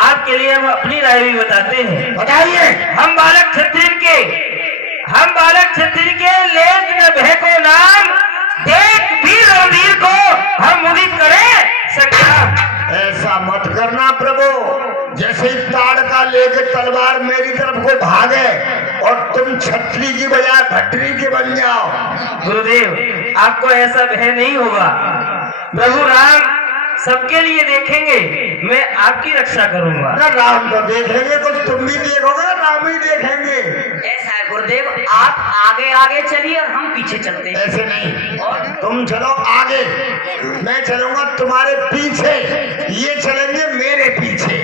आपके लिए हम अपनी राय भी बताते हैं। बताइए। हम बालक क्षत्रिय के लेख न भय को नाम, देख वीर और वीर को हम मुदित करें संग्राम। ऐसा मत करना प्रभु, जैसे ही ताड़का लेके तलवार मेरी तरफ को भागे और तुम छतरी की बजाय भटरी के बन जाओ। गुरुदेव आपको ऐसा भय नहीं होगा। प्रभु राम सबके लिए देखेंगे, मैं आपकी रक्षा करूंगा। ना राम तो देखेंगे, कुछ तुम भी देखोगे, राम ही देखेंगे। ऐसा है गुरुदेव, आप आगे आगे चलिए और हम पीछे चलते हैं। ऐसे नहीं, तुम चलो आगे, मैं चलूंगा तुम्हारे पीछे, ये चलेंगे मेरे पीछे,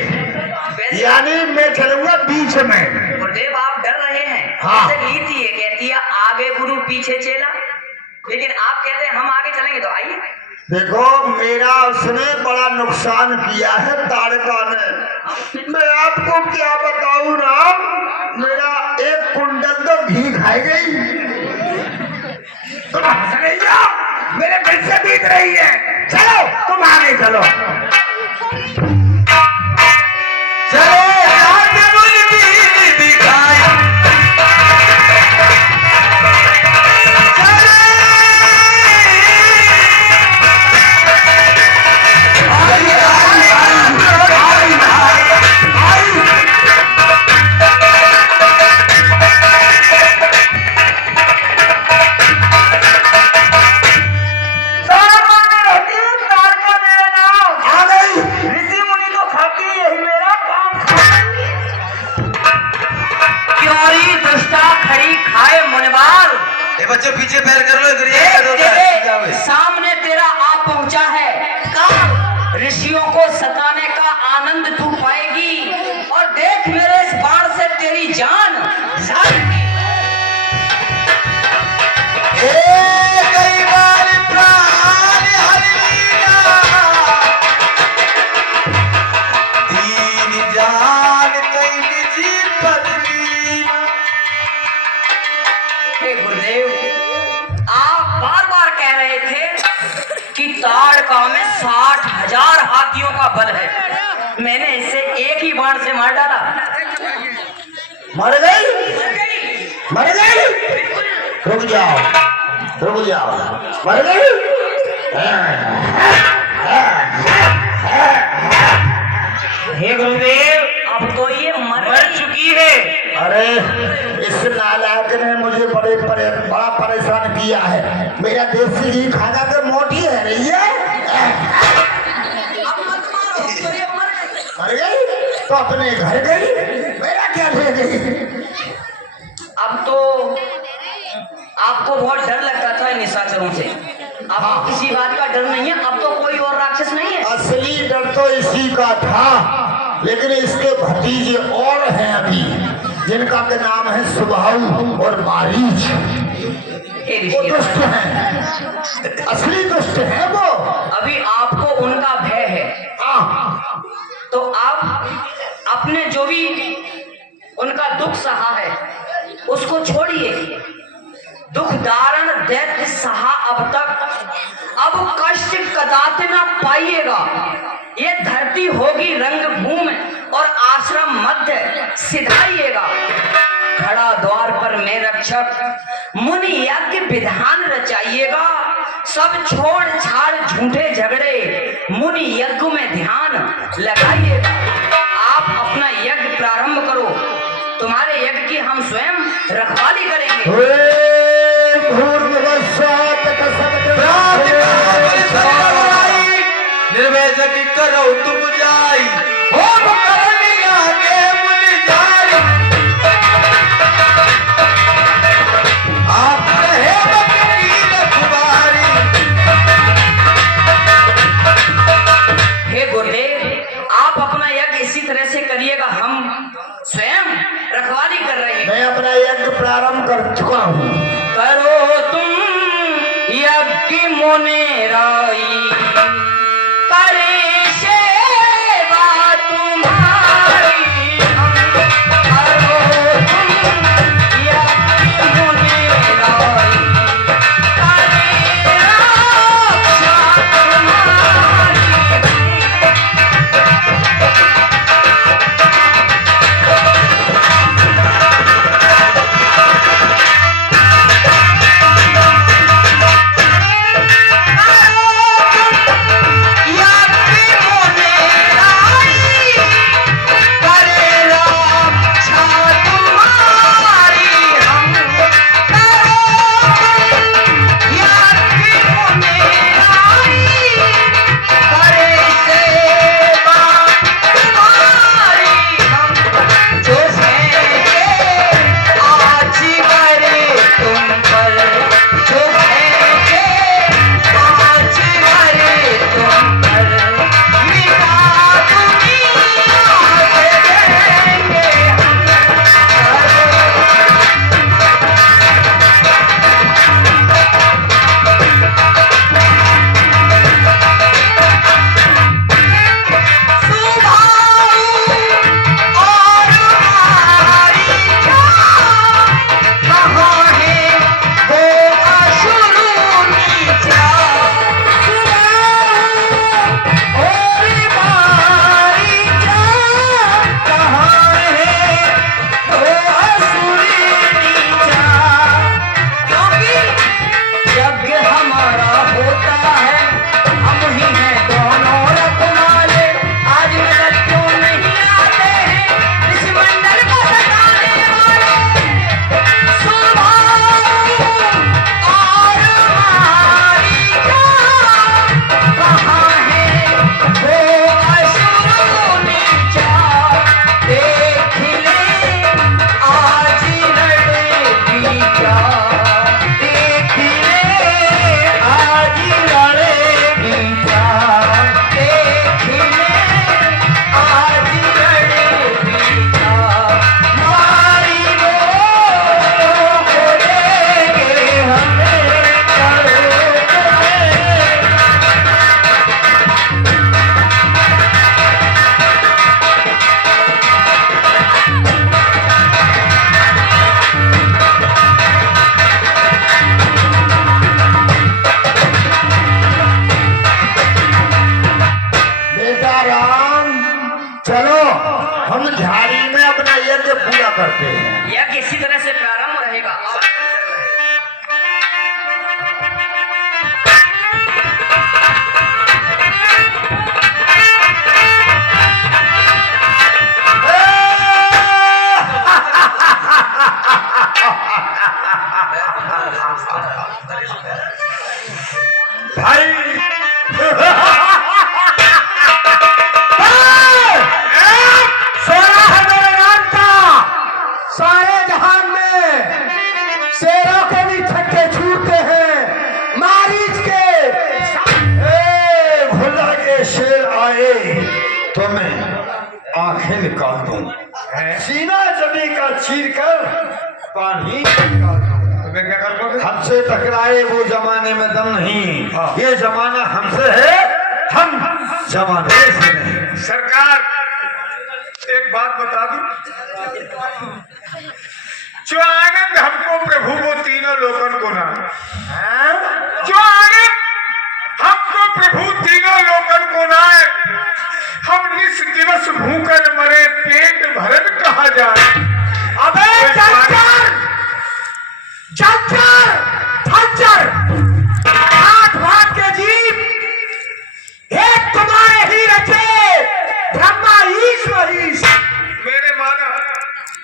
यानी मैं चलूंगा बीच में। गुरुदेव आप डर रहे हैं। हाँ। जैसे नीति ये कहती है आगे गुरु पीछे चेला, लेकिन आप कहते हैं हम आगे चलेंगे। तो आइए। देखो मेरा उसने बड़ा नुकसान किया है ताड़का ने, मैं आपको क्या बताऊं राम, मेरा एक कुंडल तो घी खाई गई। तुम हंस रही हो, मेरे दिल से बीत रही है। चलो तुम आगे चलो। चलो जाके मुझे दिखाई, बच्चों पीछे पैर कर लो। तेरे सामने तेरा आ पहुंचा है काल, ऋषियों को सताने का आनंद तू पाएगी, और देख मेरे इस बाण से तेरी जान जाएगी। कई बार प्राण हरिया, दीन जान कई निजी पदवी। हे गुरुदेव, आप बार बार कह रहे थे कि ताड़का में 60,000 हाथियों का बल है। मैंने इसे एक ही बाण से मार डाला। मर गई, मर गई, रुक जाओ, रुक जाओ, मर गई। हे गुरुदेव अब तो ये मर चुकी है। अरे इस नालायक ने मुझे बड़ा परेशान किया है। मेरा देसी घी खाना तो मोटी है रही है। मर गई तो अपने घर गई, मेरा क्या ले गई। अब तो आपको बहुत डर लगता था इन निशाचरों से, अब किसी बात का डर नहीं है। अब तो कोई और राक्षस नहीं है। असली डर तो इसी का था, लेकिन इसके भतीजे और हैं अभी, जिनका के नाम है सुबाहु और मारीच। वो दुष्ट हैं, असली दुष्ट हैं वो। अभी आपको उनका भय है, तो आप अपने जो भी उनका दुख सहा है उसको छोड़िए। दुख दारण दैत्य सहा अब तक, अब कष्ट कदापि न पाइएगा। ये धरती होगी रंग भूमि और आश्रम मध्य सिधाइएगा। खड़ा द्वार पर मैं रक्षक, मुनि यज्ञ विधान रचाइएगा। सब छोड़ छाड़ झूठे झगड़े, मुनि यज्ञ में ध्यान लगाइएगा। आप अपना यज्ञ प्रारंभ करो, तुम्हारे यज्ञ की हम स्वयं रखवाली करेंगे। निर्भय जगी करो तुम जाई, होम करनी आगे मुझ जाई। आप रहे बकरी रखवारी। हे गुरुदेव, आप अपना यज्ञ इसी तरह से करिएगा, हम स्वयं रखवाली कर रहे हैं। मैं अपना यज्ञ प्रारंभ कर चुका हूँ। करो तुम यज्ञ मुनेराई, करे सेवा तुम्हारी हम। करो तुम यज्ञ मुनेराई, करे रक्षा तुम्हारी। चलो हम झाड़ी में अपना यज्ञ पूरा करते हैं। यज्ञ इसी तरह से प्रारंभ रहेगा। भाई सोना है मेरे नाम का। सारे जहान में शेरों के भी छक्के छूटते हैं, मारीच के भुला के शेर आए तो मैं आंखें निकाल दूं, सीना जमी का चीर कर पानी निकाल दूं। क्या कर हमसे टकराए वो जमाने में दम नहीं, ये जमाना हमसे है, हम जमाने से नहीं। सरकार एक बात बता दूं, जो आनंद हमको प्रभु वो तीनों लोकन को ना, जो आनंद हमको प्रभु तीनों लोकन को ना है, हम निस दिवस भूखन मरे पेट भरन कहा जाए। अबे जंजर जंजर खंजर हाथ भाट के जीव एक तुम्हारे ही रचे ब्रह्मा ईश महीश। मेरे माना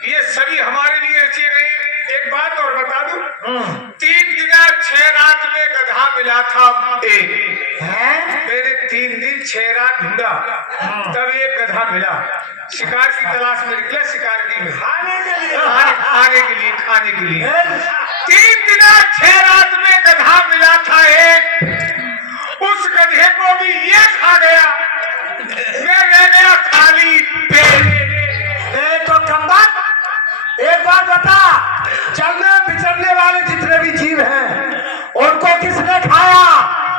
ये सभी हमारे लिए रचे गए। एक बात और बता दूं, 3 दिन 6 रात में गधा मिला था एक। मैंने 3 दिन 6 रात ढूंढा, तब एक गधा मिला। शिकार की तलाश में निकला, शिकार की खाने के लिए, खाने के लिए 3 दिन 6 रात में गधा मिला था एक। उस गधे को भी ये खा गया, मैं रह गया खाली पेट। तो कम्बक एक बात बता, चलने बिचरने वाले जितने भी जीव हैं उनको किसने खाया?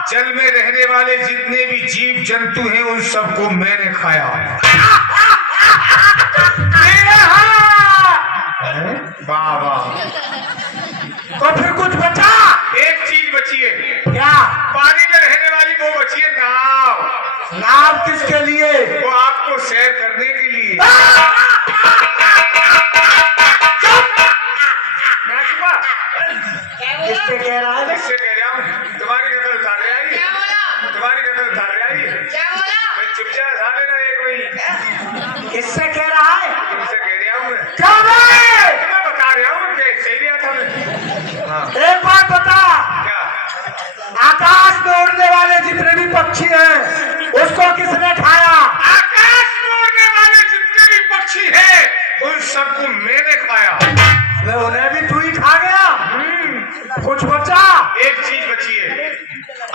जल में रहने वाले जितने भी जीव जंतु हैं उन सबको मैंने खाया। बाबा तो फिर कुछ बचा? एक चीज बची है। क्या? पानी में रहने वाली वो बची है नाव। नाव किसके लिए? वो आपको सैर करने के लिए। किससे कह रहा है? इससे कह रहा हूँ तुम्हारी नकल उतार रहे आई, तुम्हारी नकल उतार रहे आई। मैं चुपचाप था लेना एक वही। किससे कह रहा है? तुमसे कह रहा हूँ मैं। क्या भाई? मैं बता रहा हूँ कि सही रहा था मैं। हाँ। एक बात बता, क्या? आकाश में उड़ने वाले जितने भी पक्षी हैं उसको किसने खाया? आकाश में उड़ने वाले जितने भी पक्षी हैं उन सबको मैंने खाया। मैं उन्हें भी तू ही खा गया? कुछ बचा? एक चीज बची है।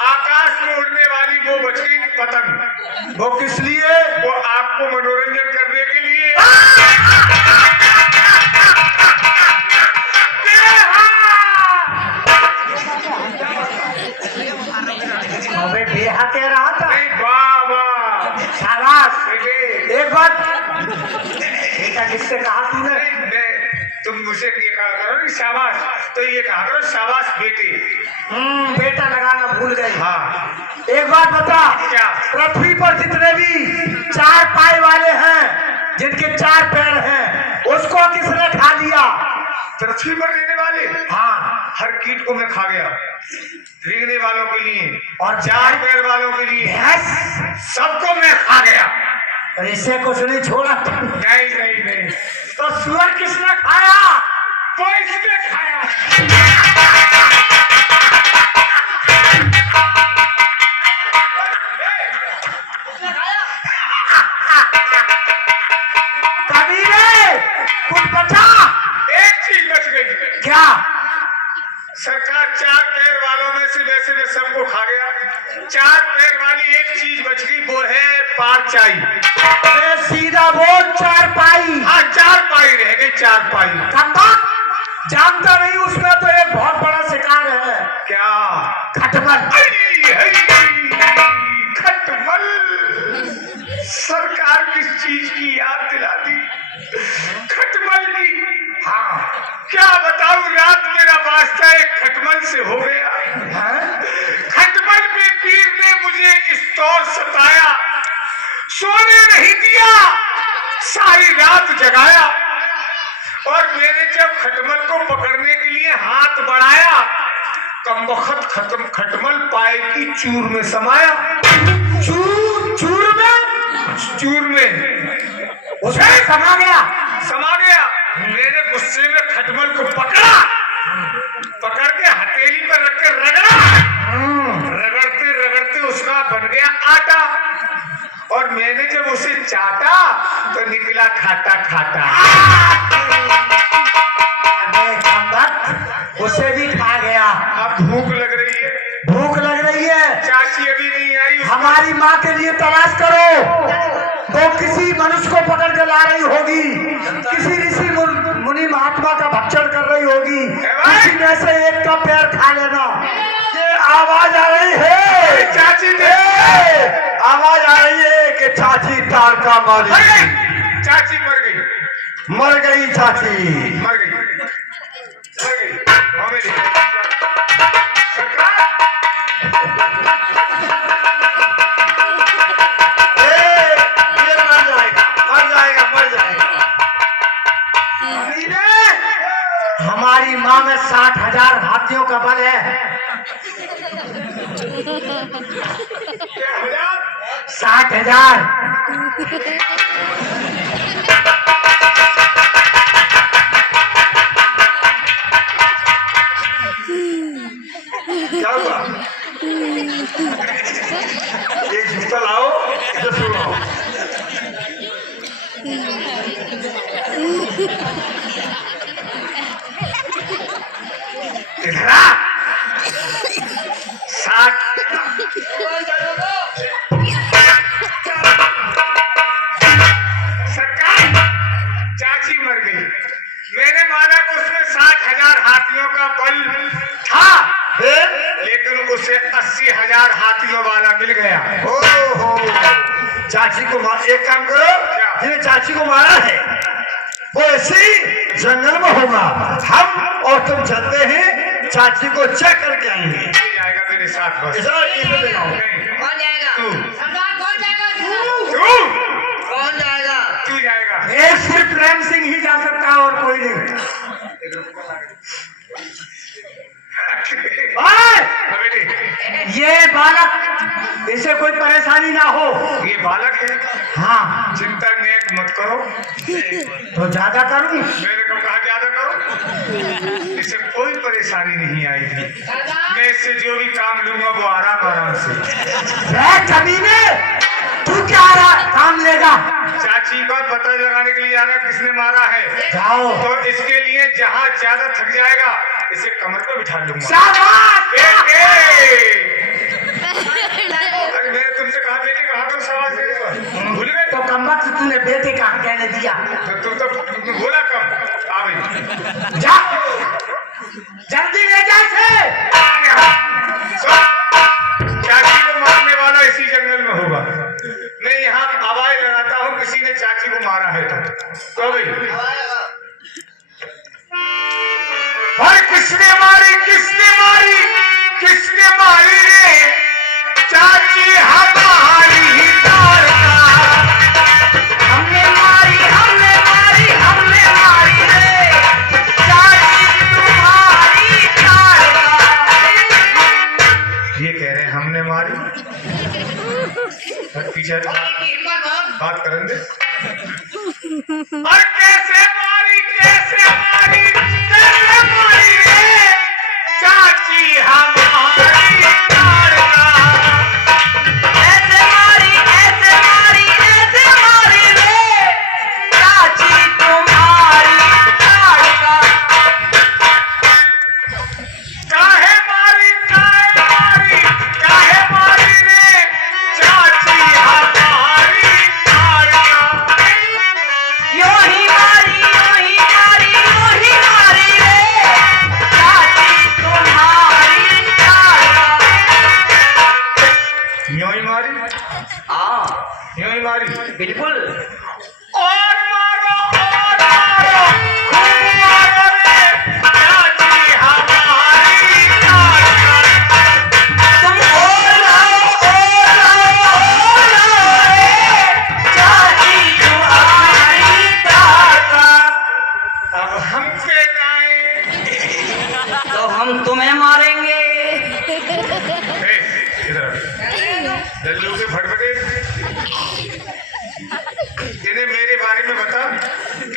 आकाश में उड़ने वाली वो बच गई पतंग। वो किस लिए? वो आपको मनोरंजन करने के लिए। अबे बेहा कह रहा था। नहीं बाबा शाबाश। बेटे एक बात बेटा किससे कहा तूने? मैं तुम मुझे ये कहा करो कि शाबाश, तो ये कहा करो शाबाश बेटे। बेटा लगाना भूल गए। हाँ। एक बात बता, क्या? पृथ्वी पर जितने भी 4 पाए वाले हैं, जिनके 4 पैर हैं, उसको किसने खा लिया? पृथ्वी पर रहने वाले हाँ, हर कीट को मैं खा गया, रेंगने वालों के लिए और 4 पैर वालों के लिए भैंस सबको मैं खा गया। और इसे कुछ नहीं छोड़ा। नहीं नहीं नहीं, तो सुअर किसने खाया? वो इसने खाया। कबीरे कुछ बचा? एक चीज बच गई। क्या? सरकार 4 पैर वालों में से वैसे मैं सबको खा गया, 4 पैर वाली एक चीज बच गई, वो है पारचाई। सीधा बोल, 4 पाई। हाँ 4 पाई रह गई, 4 पाई। कम्बक जानता नहीं, उसमें तो एक बहुत बड़ा शिकार है। क्या? खटमल। खटमल। सरकार किस चीज की याद दिला दी? खटमल की। हाँ, क्या बताऊं, रात मेरा वास्ता एक खटमल से हो गया। खटमल के पीर ने मुझे इस तौर सताया, सोने नहीं दिया, सारी रात जगाया और मैंने जब खटमल को पकड़ने के लिए हाथ बढ़ाया, कमबख्त खटमल पाए की चूर में समाया। चूर में उसमें समा गया। मैंने गुस्से में खटमल को पकड़ के हथेली पर रख के रगड़ते उसका बन गया आटा, और मैंने जब उसे चाटा तो निकला खाटा खाटा। उसे भी खा गया। अब भूख लग रही है, चाची अभी नहीं आई। हमारी माँ के लिए तलाश करो। वो किसी मनुष्य को पकड़ के ला रही होगी, किसी ऋषि मुनि महात्मा का भक्षण कर रही होगी, किसी में से एक का पैर खा लेना। ये आवाज आ रही है चाची आवाज आ रही है कि चाची तारका मारी। चाची मर गई चाची। सरकार हमारी माँ में 60,000 हाथियों का बल है। 60,000। क्या हुआ? एक जूता लाओ, इधर सुनो। इधर आ। 60 सरकार चाची मर गई। मैंने माना कि उसमें 60,000 हाथियों का बल था, लेकिन उसे 80,000 हाथियों वाला मिल गया। ओहो, चाची को मार। एक काम करो, जिन्हें चाची को मारा है वो ऐसी जंगल में होगा। हम और तुम चलते हैं, चाची को चेक करके आएंगे। जाएगा मेरे साथ बस। कौन जाएगा? तू कौन जाएगा? तू जाएगा। एक सिर्फ प्रेम सिंह ही जा सकता है और कोई नहीं। ये बालक, इसे कोई परेशानी ना हो। ये बालक है। हाँ, चिंता नेक मत करो। तो ज्यादा करूं। मैंने कहा ज्यादा करो, इसे कोई परेशानी नहीं आएगी। मैं इससे जो भी काम लूंगा वो आराम से। कमीने, तू क्या काम लेगा? चाची का पता लगाने के लिए जाना किसने मारा है। जाओ। तो इसके लिए जहाँ ज्यादा थक जाएगा इसे कमर पे बिठा लूंगा। अरे मैंने तुमसे कहा बेटे कहाँ पर सवाल करेगा, भूल गए? तो कम्बक से तूने बेटे कहाँ कहने दिया? तो तुम बोला कब आ गई? जा, जल्दी ले जा इसे। चाची को मारने वाला इसी जंगल में होगा। मैं यहाँ आवाज लगाता हूँ किसी ने चाची को मारा है तो भाई किसने मारी रे चाची हमारी ही तारका। हमने मारी रे चाची तुम्हारी तारका। ये कह रहे हैं हमने मारी। पीछे बात करेंगे। और कैसे मारी रे चाची हमारी तारका। ऐसे मारी रे चाची तुम्हारी तारका। काहे मारी रे चाची हमारी तारका। यूं ही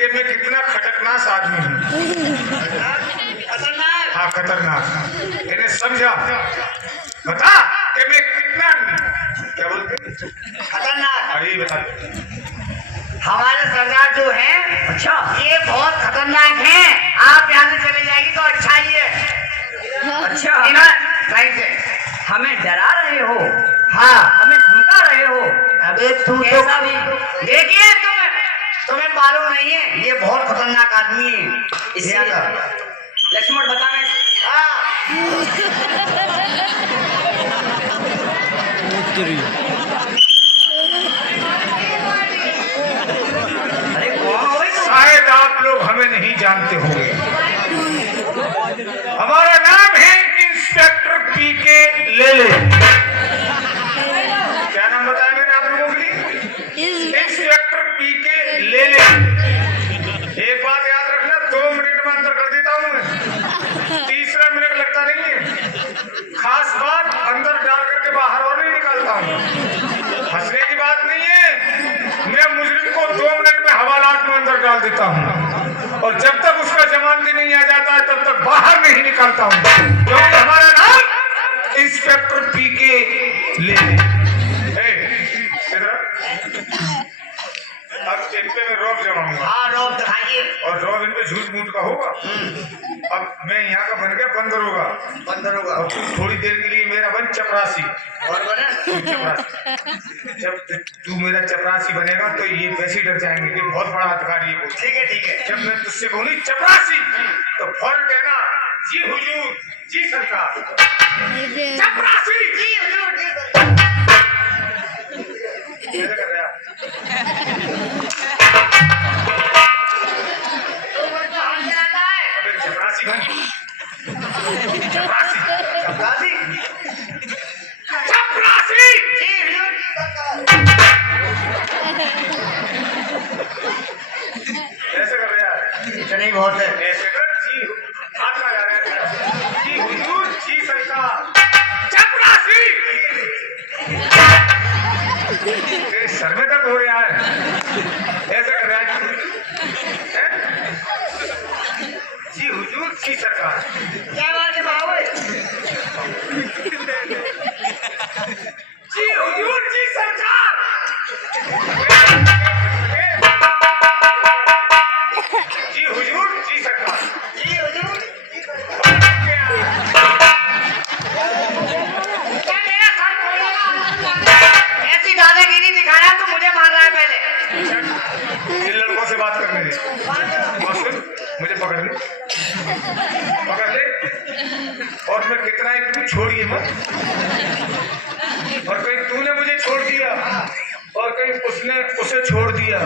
कि मैं कितना खतरनाक आदमी हूँ। खतरनाक। हाँ खतरनाक। इन्हें समझा, बता कि मैं कितना, क्या बोलते, खतरनाक। अरे बता। हमारे सरदार जो हैं, अच्छा ये बहुत खतरनाक हैं। आप यहाँ से चले जाएगी तो अच्छा ही है। अच्छा सही से। हमें डरा रहे हो, हाँ। हमें धमका रहे हो। अबे तू कैसा भी देखिए, तुम्हें मालूम नहीं है, ये बहुत खतरनाक आदमी है। इसलिए लक्ष्मण बताना। हाँ। अरे कौन हो तुम? शायद आप लोग हमें नहीं जानते होंगे। हमारा नाम है इंस्पेक्टर पीके लेले। क्या नाम बताया मैंने आप लोगों के लिए? इंस्पेक्टर पीके लेले। एक बात याद रखना, 2 मिनट में अंदर कर देता हूँ मैं, तीसरा मिनट लगता नहीं है। खास बात, अंदर डाल करके बाहर और नहीं निकालता हूँ। हंसने की बात नहीं है, मैं मुजरिम को 2 मिनट में हवालात में अंदर डाल देता हूँ, और जब तक उसका जमानती नहीं आ जाता है तब तक बाहर नहीं निकालता हूँ, क्योंकि हमारा नाम इंस्पेक्टर पीके लेले। अब इन पे मैं रौब जमाऊंगा। हाँ, रोब दिखाइए। और रौब इन पे झूठ मूठ का होगा। अब मैं यहाँ का बन गया बंदर होगा, बंदर होगा। और तू थोड़ी देर के लिए मेरा बन चपरासी। और बने चपरासी। जब तू मेरा चपरासी बनेगा तो ये वैसे ही डर जाएंगे कि बहुत बड़ा अधिकारी है। ठीक है, ठीक है। जब मैं तुझसे बोली चपरासी तो फौरन कहना जी हुजूर, जी सरकार। चपरासी जी हुजूर, जी सरकार। कैसे कर रहे आप? अबे चपरासी बन, चपरासी, चपरासी। चपरासी। जी हुजूर, जी सरकार। कैसे कर रहे आप? इतने ही बहुत है। ऐसे कर, जी हाथ लगा रहे हैं, जी हुजूर, जी सरकार। चपरासी। तेरे सर में दर्द हो रहा है, ऐसे कर रहा है। जी हुजूर, जी सरकार। क्या बात है बाबू? जी हुजूर, जी सरकार। जी हुजूर, जी सरकार। जी हुजूर, जी सरकार। क्या मेरा सर फोड़ेगा? ऐसी दादागिरी दिखाया तो मुझे मार रहा है पहले। इन लड़कों से बात करने दे। और सुन, मुझे पकड़ ले, पकड़ ले, और मैं कितना ही तू छोड़िए मत। और कहीं तूने मुझे छोड़ दिया और कहीं उसने उसे छोड़ दिया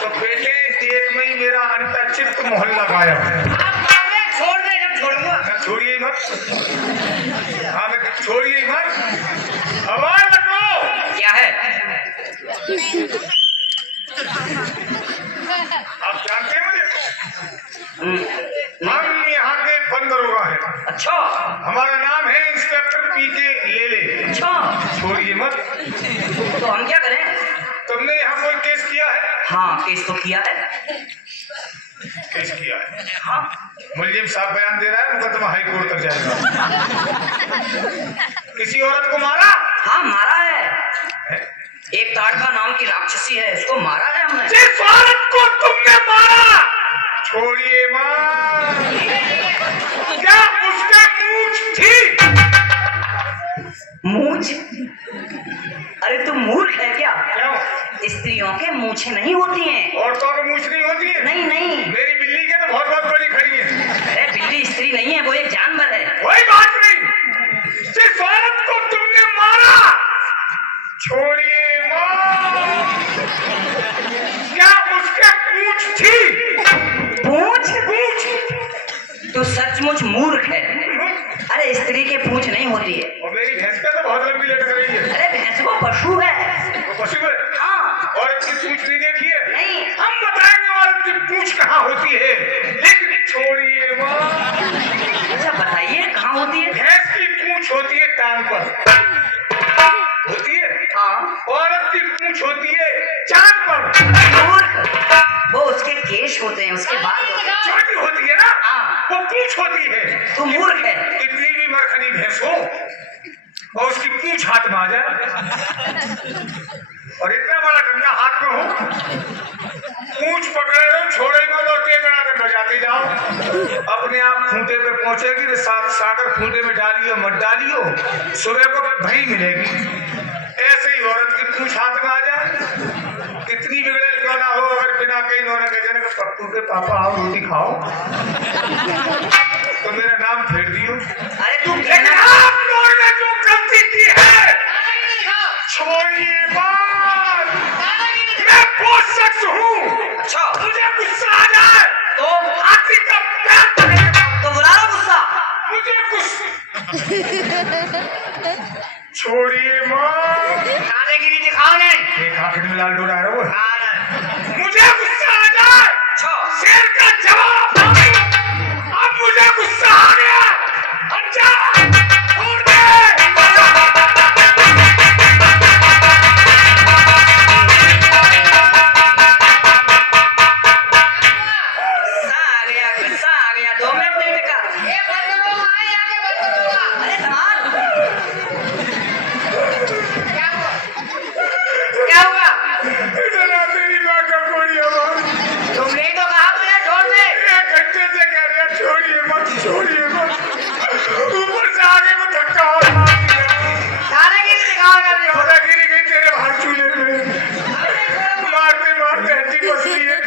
तो बेटे एक में ही मेरा अंतचित्त मोहल्ला गायब है। छोड़ दे, जब छोड़ूंगा। छोड़िए मत। हाँ, मैं छोड़िए मत। आवाज लगाओ। क्या है? आप जानते हैं मुझे? हम यहाँ के बंदरोगा है। अच्छा हमारा नाम है इंस्पेक्टर पीके लेले। अच्छा, छोड़िए मत। तो हम क्या करें? तुमने यहाँ कोई केस किया है? हाँ, केस तो किया है। केस किया है। हाँ, मुलजिम साहब बयान दे रहा है, मुकदमा हाई कोर्ट तक जाएगा। किसी औरत को मारा हाँ मारा है। है? एक ताड़का नाम की राक्षसी है, उसको मारा है हमने। जिस औरत को तुमने मारा, छोड़िए मां, क्या उसके मूंछ थी? मूंछ? अरे तुम मूर्ख है क्या? क्यों? स्त्रियों के मूंछें नहीं होती हैं। औरतों की मूंछ नहीं होती है? नहीं नहीं, मेरी बिल्ली के तो बहुत बहुत बड़ी खड़ी है। अरे बिल्ली स्त्री नहीं है, वो एक जानवर है। कोई बात नहीं, जिस औरत को तुमने मारा, छोड़िए मां, क्या उसके पूंछ थी? पूंछ? पूंछ। तू सचमुच मूर्ख है। अरे स्त्री के पूंछ नहीं होती है। और मेरी भैंस का तो बहुत लंबी लटक रही है। अरे भैंस वो पशु है। वो पशु है? हाँ। औरत की पूंछ नहीं देखी है? नहीं। हम बताएंगे औरत की पूंछ कहाँ होती है, लेकिन छोड़िए मां, अच्छा बताइए कहाँ होती है? भैंस की पूंछ होती है टांग पर, होती है। हाँ। औरत की पूंछ होती है चांद पर। मूर्ख, केश होते हैं, उसके बाद होते हैं। चोटी होती है ना, हाँ। वो पूंछ होती है। तू मूर्ख है। इतनी भी मरखनी भैंस हो और उसकी पूंछ हाथ में आ जाए और इतना बड़ा डंडा हाथ में हो, पूंछ पकड़े हो, छोड़े मत और टेकना कर बजाते जाओ। अपने आप खूंटे पे पहुंचेगी तो सागर खूंटे में डालियो मत डालियो, सुबह को भई मिलेगी। ऐसे ही औरत की पूंछ हाथ में आ जाए, कितनी बिगड़ेल क्यों ना हो, अगर बिना कहीं नौना कह देना कि पप्पू के पापा आओ रोटी खाओ तो मेरा नाम फेर दियो। अरे तू लेकिन आप लोगों ने जो गलती की है छोड़िए बात। मैं वो शख्स हूँ, अच्छा मुझे गुस्सा आ जाए तो हाथी का पैर पकड़ेगा, तो बुला लो गुस्सा। मुझे गुस्सा छोड़िए माँ। दादागिरी दिखाओ ने। एक आखिर में लाल डोरा है वो। मुझे गुस्सा आ जाए, शेर का जवाब अब मुझे गुस्सा आ गया। अच्छा छोड़ दे। गुस्सा आ गया 2 मिनट नहीं टिका। ये बंद करो, आए आके बंद करो। अरे संभाल। क्या हुआ? इधर आ तेरी माँ का कोड़ी आवाज। तुमने ही तो कहा मुझे छोड़ दे। 1 घंटे से कह रहे हैं छोड़िए मत छोड़िए मत, ऊपर से आगे को धक्का और मार दिया। दादागिरी दिखाओ ना भी। दादागिरी गई तेरे हाथ चूल्हे में, मारते मारते हड्डी पसली है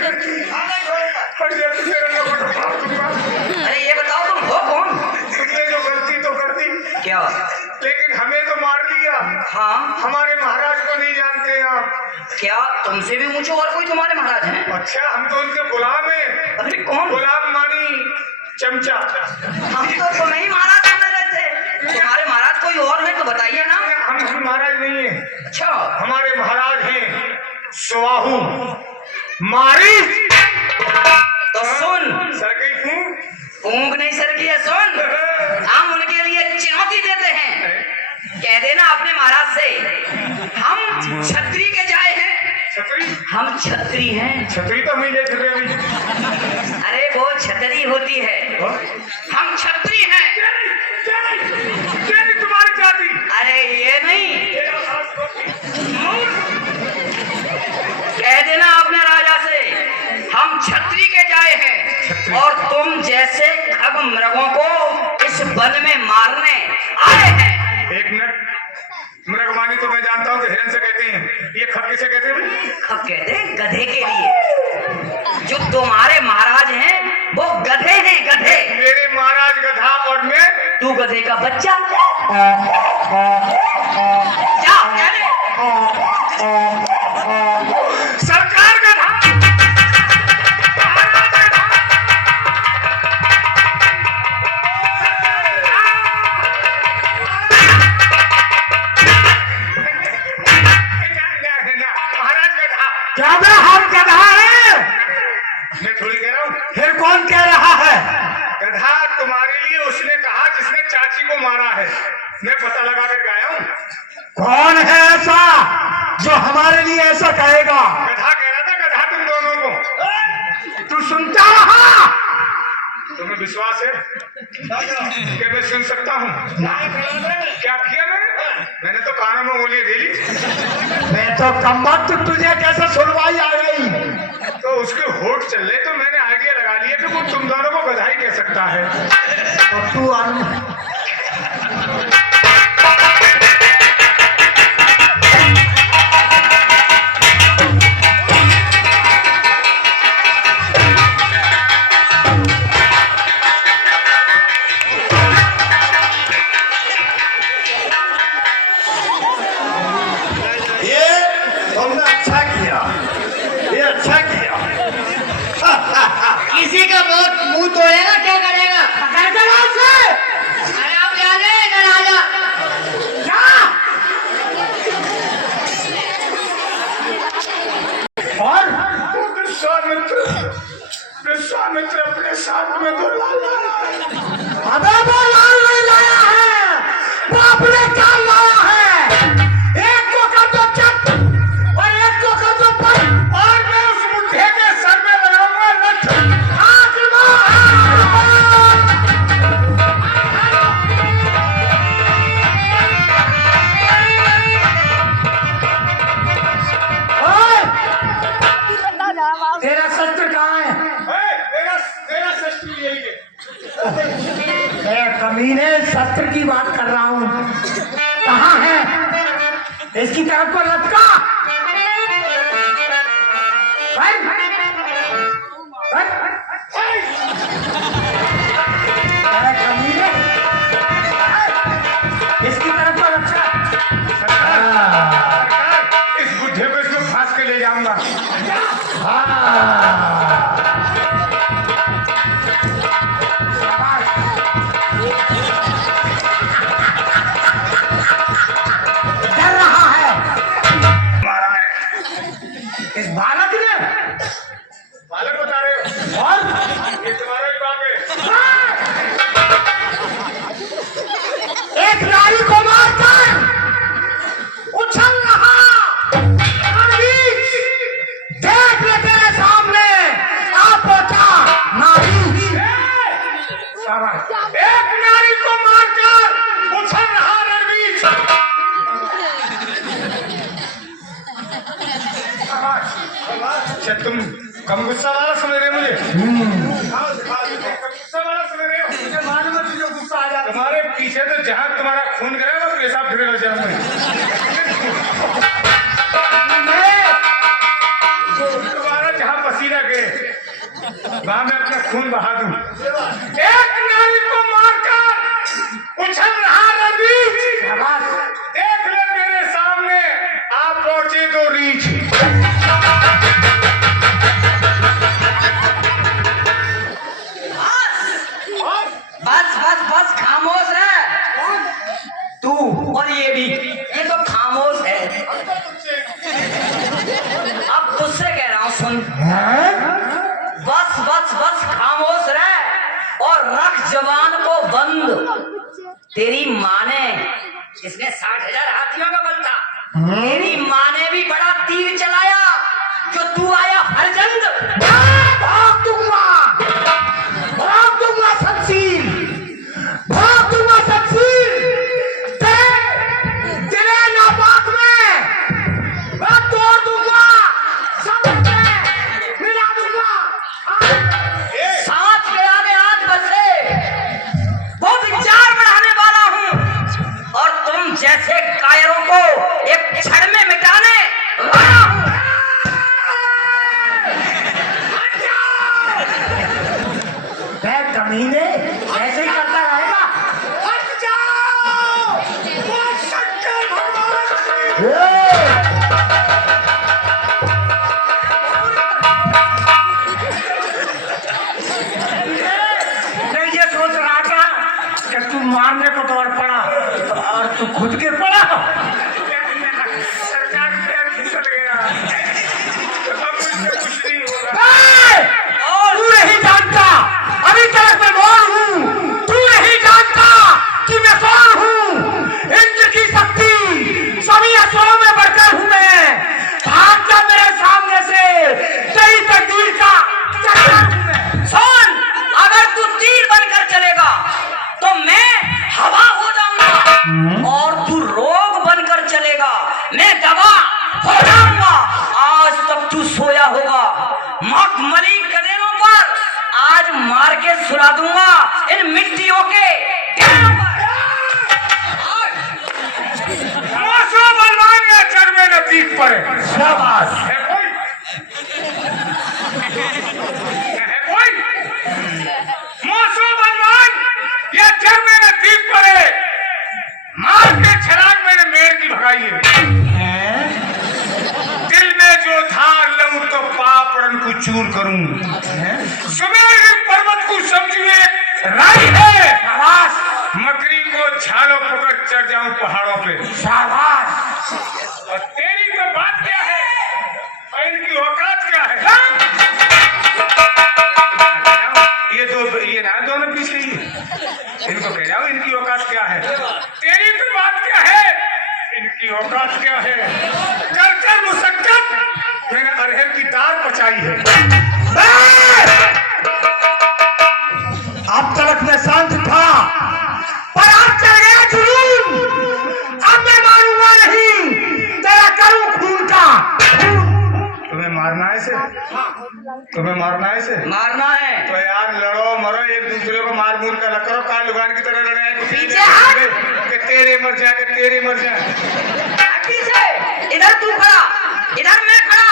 हर जल्द तेरा लपट मार दूंगा। अरे ये बताओ तुम हो कौन? तुमने जो गलती तो कर दी, क्या? लेकिन हमें तो मार दिया। हाँ हमारे महाराज को नहीं जानते आप। क्या तुमसे भी ऊंचे और कोई तुम्हारे महाराज हैं? अच्छा हम तो उनके गुलाम हैं। अरे कौन? गुलाम मानी चमचा। हम तो तुम्हें ही महाराज समझ रहे थे। तुम्हारे महाराज कोई और है तो बताइए ना। हम महाराज नहीं है, अच्छा हमारे महाराज हैं स्वाहू मारी। तो सुन, सर गई फूंक। ऊँग नहीं सर की है, सुन। हम उनके लिए चुनौती देते हैं। कह देना अपने महाराज से हम छतरी के जाए हैं। छतरी? हम छतरी हैं। छतरी तो मिले फिर अभी। अरे वो छतरी होती है, हम छतरी हैं। तुम्हारी जाति। अरे ये नहीं, कह देना अपने राजा से हम छतरी के जाए हैं और तुम जैसे खग मृगों को इस वन में मारने आए हैं। 1 मिनट, मृगवानी तो मैं जानता हूँ कि हिरन से कहते हैं, ये खग किसे कहते हैं? खग कहते हैं गधे के लिए। जो तुम्हारे महाराज हैं वो गधे हैं, गधे। मेरे महाराज गधा और मैं तू गधे का बच्चा। जा कह दे। सरकार गधा, महाराज गधा। महाराज गधा। क्या मैं हम गधा है? मैं थोड़ी कह रहा हूँ, फिर कौन कह रहा है? गधा तुम्हारे लिए उसने कहा जिसने चाची को मारा है। मैं पता लगा कर आया हूँ। कौन है ऐसा जो हमारे लिए ऐसा कहेगा? गधा कह रहा था, गधा तुम दोनों को। तू सुनता रहा? तुम्हें विश्वास है कि मैं सुन सकता हूँ? क्या किया मैंने तो कानों में उंगली दे ली। मैं तो कमबख्त, तुझे कैसे सुनवाई आ गई? तो उसके होठ चल रहे तो मैंने आइडिया लगा लिया कि वो तुम दोनों को गधा ही कह सकता है। तो तू किसी का मुंह तोड़ेगा क्या करेगा? अरे आप जा रहे हैं इधर, आ जा। और विश्वामित्र अपने साथ में तो लाल लाया है। अबे वो लाल नहीं लाया है, वो अपने काल लाया है। एक को कर दो चट और एक को कर दो पट, और मैं उस मुद्दे के सर में लगाऊंगा कमीने शस्त्र की बात कर रहा हूँ, कहाँ है? इसकी तरफ को लटका। कमीने, इसकी तरफ को लटका। इस बुढ़े को इसको फांस के ले जाऊंगा। डर रहा है मारा है इस बालक ने। बालक बता रहे हो? और ये तुम्हारा ही बाप है। एक नारी को मारकर उछल रहा। देख ले तेरे सामने आ पहुंचा नारी। एक नारी को मारकर उछल रहा रणवीर। क्या तुम कम गुस्सा वाला समझ रहे हो मुझे? कम गुस्सा वाला समझ रहे हो? मुझे मालूम है तुझे गुस्सा आ जाता। तुम्हारे पीछे तो जहाँ तुम्हारा खून गिरा वो पेशाब फिरेगा जन्म में। तुम्हारा जहाँ पसीना गए वहां मैं अपना खून बहा दूं। एक नारी को मारकर उछल रहा रणवीर। देख ले तेरे सामने आप पहुंचे दो रीछ। बस बस बस खामोश है तू, और ये भी, ये तो खामोश है। अब तुझसे कह रहा हूँ सुन, बस बस बस खामोश रह और रख जवान को बंद। तेरी माँ ने, इसने 60,000 हाथियों का बल था, तेरी माँ ने भी बड़ा तीर चलाया जो तू आया हरजंद। भाग दूंगा शमशीर, भाग दूंगा शमशीर। तेरे नापाक में मैं तोड़ दूंगा, सब मिला दूंगा। सांस के आगे हाथ बसे, वो विचार बढ़ाने वाला हूँ और तुम जैसे कायरों को एक क्षण में मिटाने वाला हूँ। कमीने ऐसे ही करता रहेगा। मैं ये सोच रहा था कि तू मारने को दौड़ पड़ा और तू खुद गिर पड़ा। सरकार पैर फिसल गया। अब मुझसे कुछ नहीं होगा। तू नहीं जानता अभी तक मैं कौन हूँ। तू नहीं जानता कि मैं कौन हूँ। इंद्र की शक्ति सभी असुरों में बढ़कर हूँ मैं। भाग जा मेरे सामने से, तेरी तकदीर का चक्कर हूँ मैं। सुन, अगर तू तीर बनकर चलेगा तो मैं हवा हो जाऊंगा, और तू रोग बनकर चलेगा मैं दवा हो जाऊंगा। आज तक तू सोया होगा, मखमली गदेरों पर आज मार के सुला दूंगा इन मिट्टियों के ढेरों पर। मौसो बलवान या चर में नतीक पर शाबाश। है कोई? है कोई? मौसो बलवान या चर में नतीक पर मार के छलांग मैंने मेर की भगाई है। दिल में जो धार लूं तो पापड़न को चूर करूं। सुमेर पर्वत को समझिए राई है। मकरी को झालों पकड़ चढ़ जाऊं पहाड़ों पे। शाबाश। और तेरी तो बात क्या है और इनकी औकात क्या है? ये ना दोनों पीछे ही इनको कह जाओ इनकी औकात क्या है। तेरी तो बात क्या है, इनकी औकात क्या है। कर कर मुशक्कत मैंने अरहर की दाल पचाई है। अब तक मैं शांत था, पर अब चल गया जुनून। अब मैं मारूंगा नहीं, तेरा करूं खून का। तुम्हें मारना है इसे? तुम्हें मारना है इसे? मारना है। तो यार लड़ो मरो एक दूसरे को मार मूर कर करो, काल दुकान की तरह लड़े पीछे हट। कि तेरे मर जाए कि तेरी मर जाए। पीछे इधर तू खड़ा, इधर मैं खड़ा,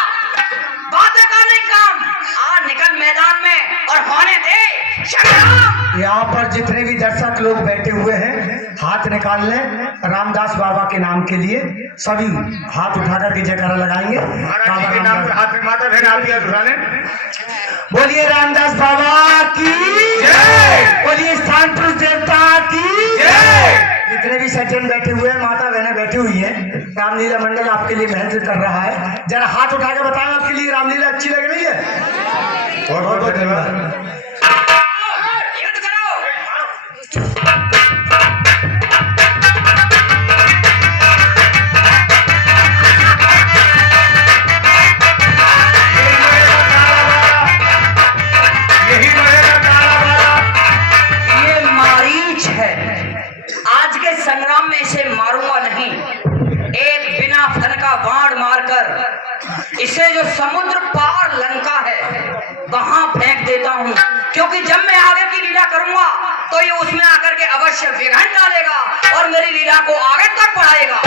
बातें का नहीं काम। आ निकल मैदान में और होने दे संग्राम। यहाँ पर जितने भी दर्शक लोग बैठे हुए हैं हाथ निकाल लें रामदास बाबा के नाम के लिए। सभी हाथ उठाकर के जयकारा लगाएंगे। महाराज जी के नाम पे हाथ में माता बहन आप ही उठा लें। बोलिए रामदास बाबा की जय। बोलिए स्थान पुरुष देवता की जय। जितने भी सज्जन बैठे हुए हैं माता बहनें बैठी हुई हैं, रामलीला मंडल आपके लिए मेहनत कर रहा है। जरा हाथ उठा के बताएं आपके लिए रामलीला अच्छी लग रही है? बहुत बहुत धन्यवाद। संग्राम में इसे मारूंगा नहीं, एक बिना फन का बाण मारकर इसे जो समुद्र पार लंका है वहां फेंक देता हूं, क्योंकि जब मैं आगे की लीला करूंगा तो ये उसमें आकर के अवश्य विघ्न डालेगा और मेरी लीला को आगे तक बढ़ाएगा।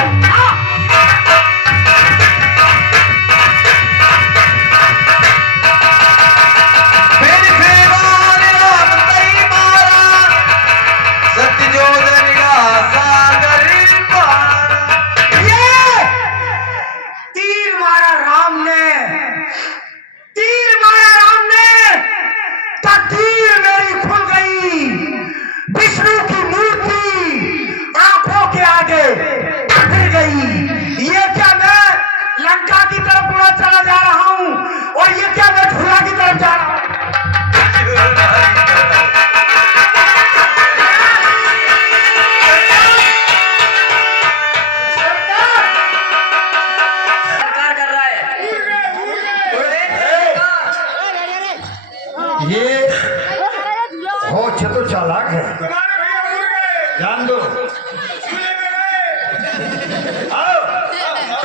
चला जा रहा हूं और ये क्या मैं झूला की तरफ जा रहा हूं। सरकार कर रहा है ये हो चतुर चालाक है, तुम्हारे भैया उड़ गए, जान दो। झूले में गए। आओ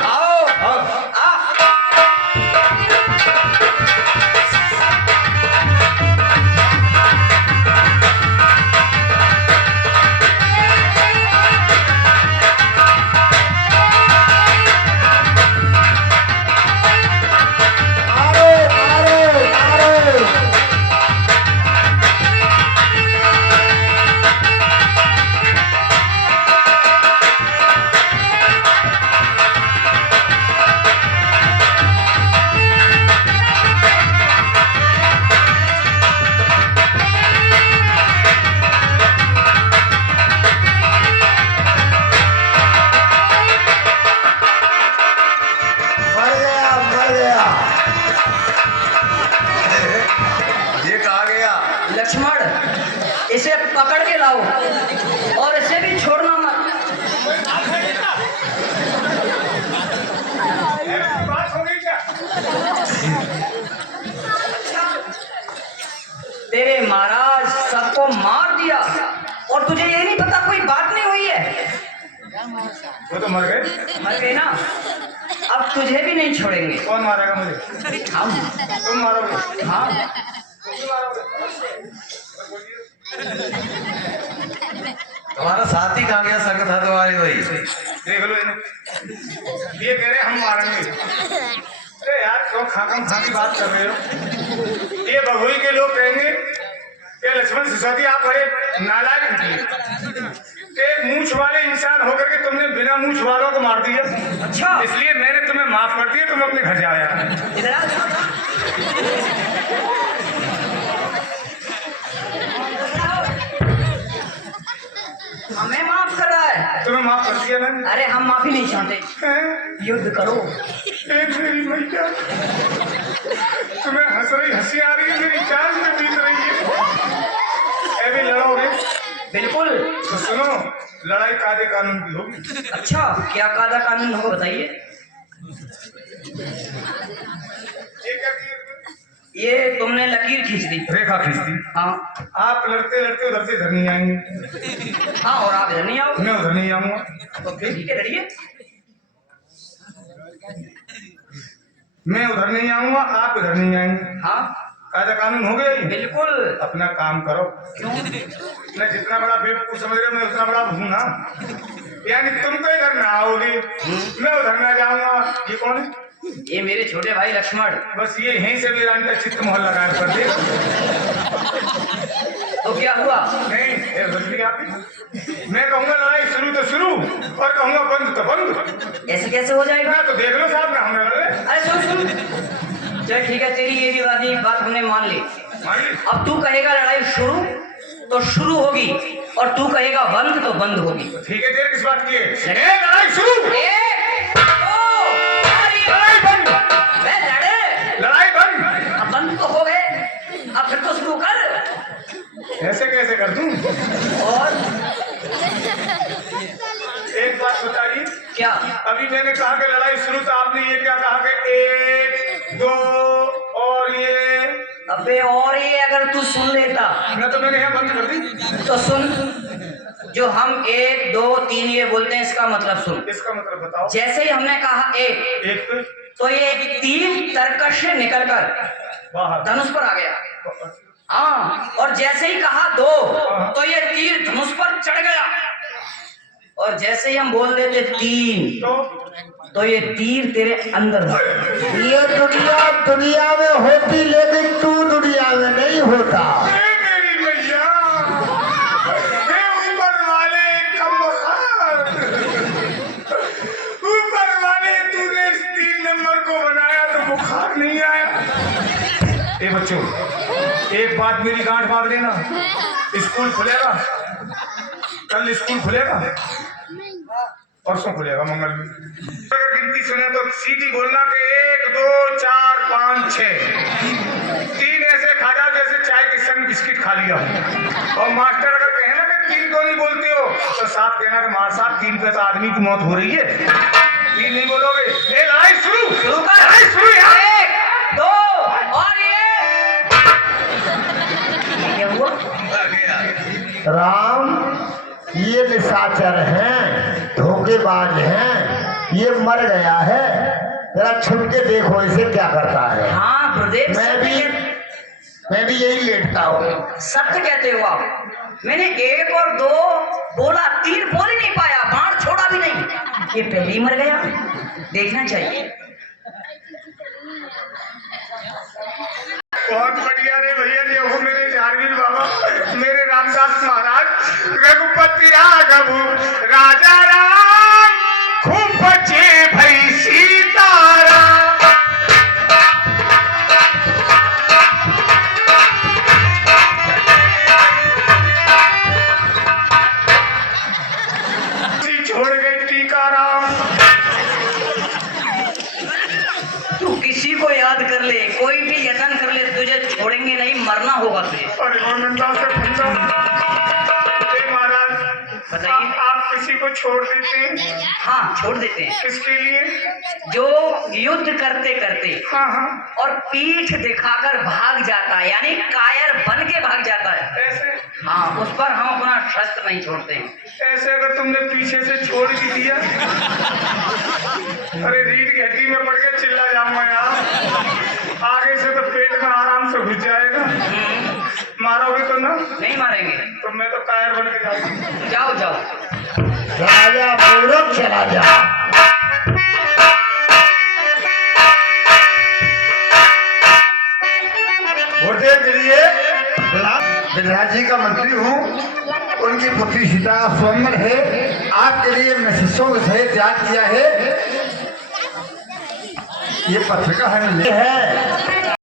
आओ आओ लक्ष्मण इसे पकड़ के लाओ और इसे भी छोड़ना मत। बात हो गई क्या? तेरे महाराज सबको मार दिया और तुझे ये नहीं पता कोई बात नहीं हुई है। वो तो मर गए। मर गए ना, अब तुझे भी नहीं छोड़ेंगे। कौन मारेगा मुझे? हम। तुम मारोगे? हाँ तुम्हारा साथी कहाँ गया? संग था तुम्हारी वही। देख लो इन्हें, ये कह रहे हम मारेंगे। अरे यार क्यों खाकम खा की बात कर रहे हो? ये भगोई के लोग कहेंगे कि लक्ष्मण सिसोदिया आप बड़े नालायक निकले, एक मूछ वाले इंसान होकर के तुमने बिना मूछ वालों को मार दिया। अच्छा, इसलिए मैंने तुम्हें माफ कर दिया, तुम अपने घर जाया। इधर आ। हमें माफ कर रहा है? तुम्हें माफ कर दिया मैंने। अरे हम माफी नहीं चाहते, हैं? युद्ध करो। मेरी मैया, तुम्हें हंस रही हंसी आ रही है, मेरी जान में बीत रही है। भी लड़ोगे? बिल्कुल। तो सुनो, लड़ाई कायदे कानून की होगी। अच्छा, क्या कायदा कानून हो बताइए। ये क्या किया? ये तुमने लकीर खींच दी। रेखा खींच दी। हाँ आप लड़ते लड़ते उधर से इधर नहीं आएंगे। हाँ, और आप इधर नहीं आओ मैं उधर नहीं आऊंगा। तो फिर ठीक है, लड़िए। मैं उधर नहीं आऊंगा, आप उधर नहीं आएंगे। हाँ कायदा कानून हो गया ये? बिल्कुल। अपना काम करो। क्यों? मैं जितना बड़ा बेवकूफ समझ रहे हो, मैं उतना बड़ा हूँ ना। यानी तुम तो इधर ना आओगे, मैं उधर ना जाऊंगा। ये कौन है? ये मेरे छोटे भाई लक्ष्मण। बस ये यहीं से मेरा अंतर चित्त मोहल्ला गायब कर दे। तो क्या हुआ? नहीं, ये गलती आपकी। मैं कहूंगा लड़ाई शुरू तो शुरू और कहूंगा बंद तो बंद। ऐसे कैसे हो जाएगा? ना तो देख लो साहब, ना हमने लड़े। अरे सुन, चल ठीक है, तेरी ये भी बात हमने मान ली। मान ली। अब तू कहेगा लड़ाई शुरू तो शुरू होगी, और तू कहेगा बंद तो बंद होगी। ठीक है, देर किस बात की है? लड़ाई शुरू। लड़ाई बंद। मैं लड़े, लड़ाई बंद। अब बंद तो हो गए, अब फिर तो शुरू कर। ऐसे कैसे कर दूं? और एक बात बताइए, क्या? अभी मैंने कहा कि लड़ाई शुरू, तो आपने ये क्या कहा कि 1 2 और ये? अबे और ये अगर तू सुन लेता ना तो मैंने यहाँ बंद कर दी। तो सुन, जो हम 1 2 3 ये बोलते हैं, इसका मतलब सुन। इसका मतलब बताओ। जैसे ही हमने कहा एक, एक पे तो ये 3 तरकश से निकलकर बाहर। धनुष पर आ गया। हाँ, और जैसे ही कहा 2, तो ये तीर धनुष पर चढ़ गया। और जैसे ही हम बोल देते 3, तो ये तीर तेरे अंदर हो। ये दुनिया में होती, लेकिन तू दुनिया में नहीं होता। मेरी मैया, ऊपर वाले ऊपर वाले, तूने इस 3 नंबर को बनाया तो बुखार नहीं आया। ए बच्चों, एक बात मेरी गांठ बांध लेना, स्कूल खुलेगा कल, स्कूल खुलेगा परसों खुलेगा, मंगल में। अगर गिनती सुने तो सीधी बोलना कि 1 2 4 5 6। 3 ऐसे खा जाओ जैसे चाय के संग बिस्किट खा लिया। और मास्टर अगर कहे ना कि 3 क्यों नहीं बोलते हो, तो 7 कहना कि मार साहब 3 पे तो आदमी की मौत हो रही है, 3 नहीं बोलोगे। लड़ाई शुरू, लड़ाई शुरू। 1 2 और ये हुआ। राम, ये निशाचर हैं, धोखेबाज हैं, ये मर गया है। जरा छुप के देखो इसे क्या करता है। हाँ गुरुदेव, मैं भी यही लेटता हूँ। सत्य कहते हो आप। मैंने 1 और 2 बोला, 3 बोल ही नहीं पाया, बाण छोड़ा भी नहीं, ये पहले ही मर गया। देखना चाहिए। बहुत बढ़िया रे भैया जी, हो मेरे झारवीर बाबा, मेरे रामदास महाराज। रघुपति राघव राजा राम, खूब बचे भई सीताराम। छोड़ गई टीकाराम। तू किसी को याद कर ले, कोई भी यत्न कर ले, तुझे छोड़ेंगे नहीं, मरना होगा तुझे। अरे गोविंदा से फंदा। महाराज बताइए। आप किसी को छोड़ देते हैं? हाँ, छोड़ देते हैं। किसके लिए? जो युद्ध करते करते हाँ हाँ। और पीठ दिखाकर भाग जाता है, यानी कायर बन के भाग जाता है। ऐसे? हाँ, उस पर हम अपना शस्त्र नहीं छोड़ते हैं। ऐसे अगर तुमने पीछे से छोड़ भी दिया, अरे रीढ़ की हड्डी में पड़ के चिल्ला जाऊंगा यार। आगे से तो पेट में आराम से घुस जाएगा। मारोगे तो ना? नहीं मारेंगे। तो मैं तो कायर बन के जाऊंगा। जाओ जाओ। चला जा पूरब, चला जा। वोटे के लिए विधायक जी का मंत्री हूँ, उनकी पुत्री सीता का स्वयंवर है। आपके लिए मैं शिष्यों के सहित त्याग किया है। ये पत्रिका है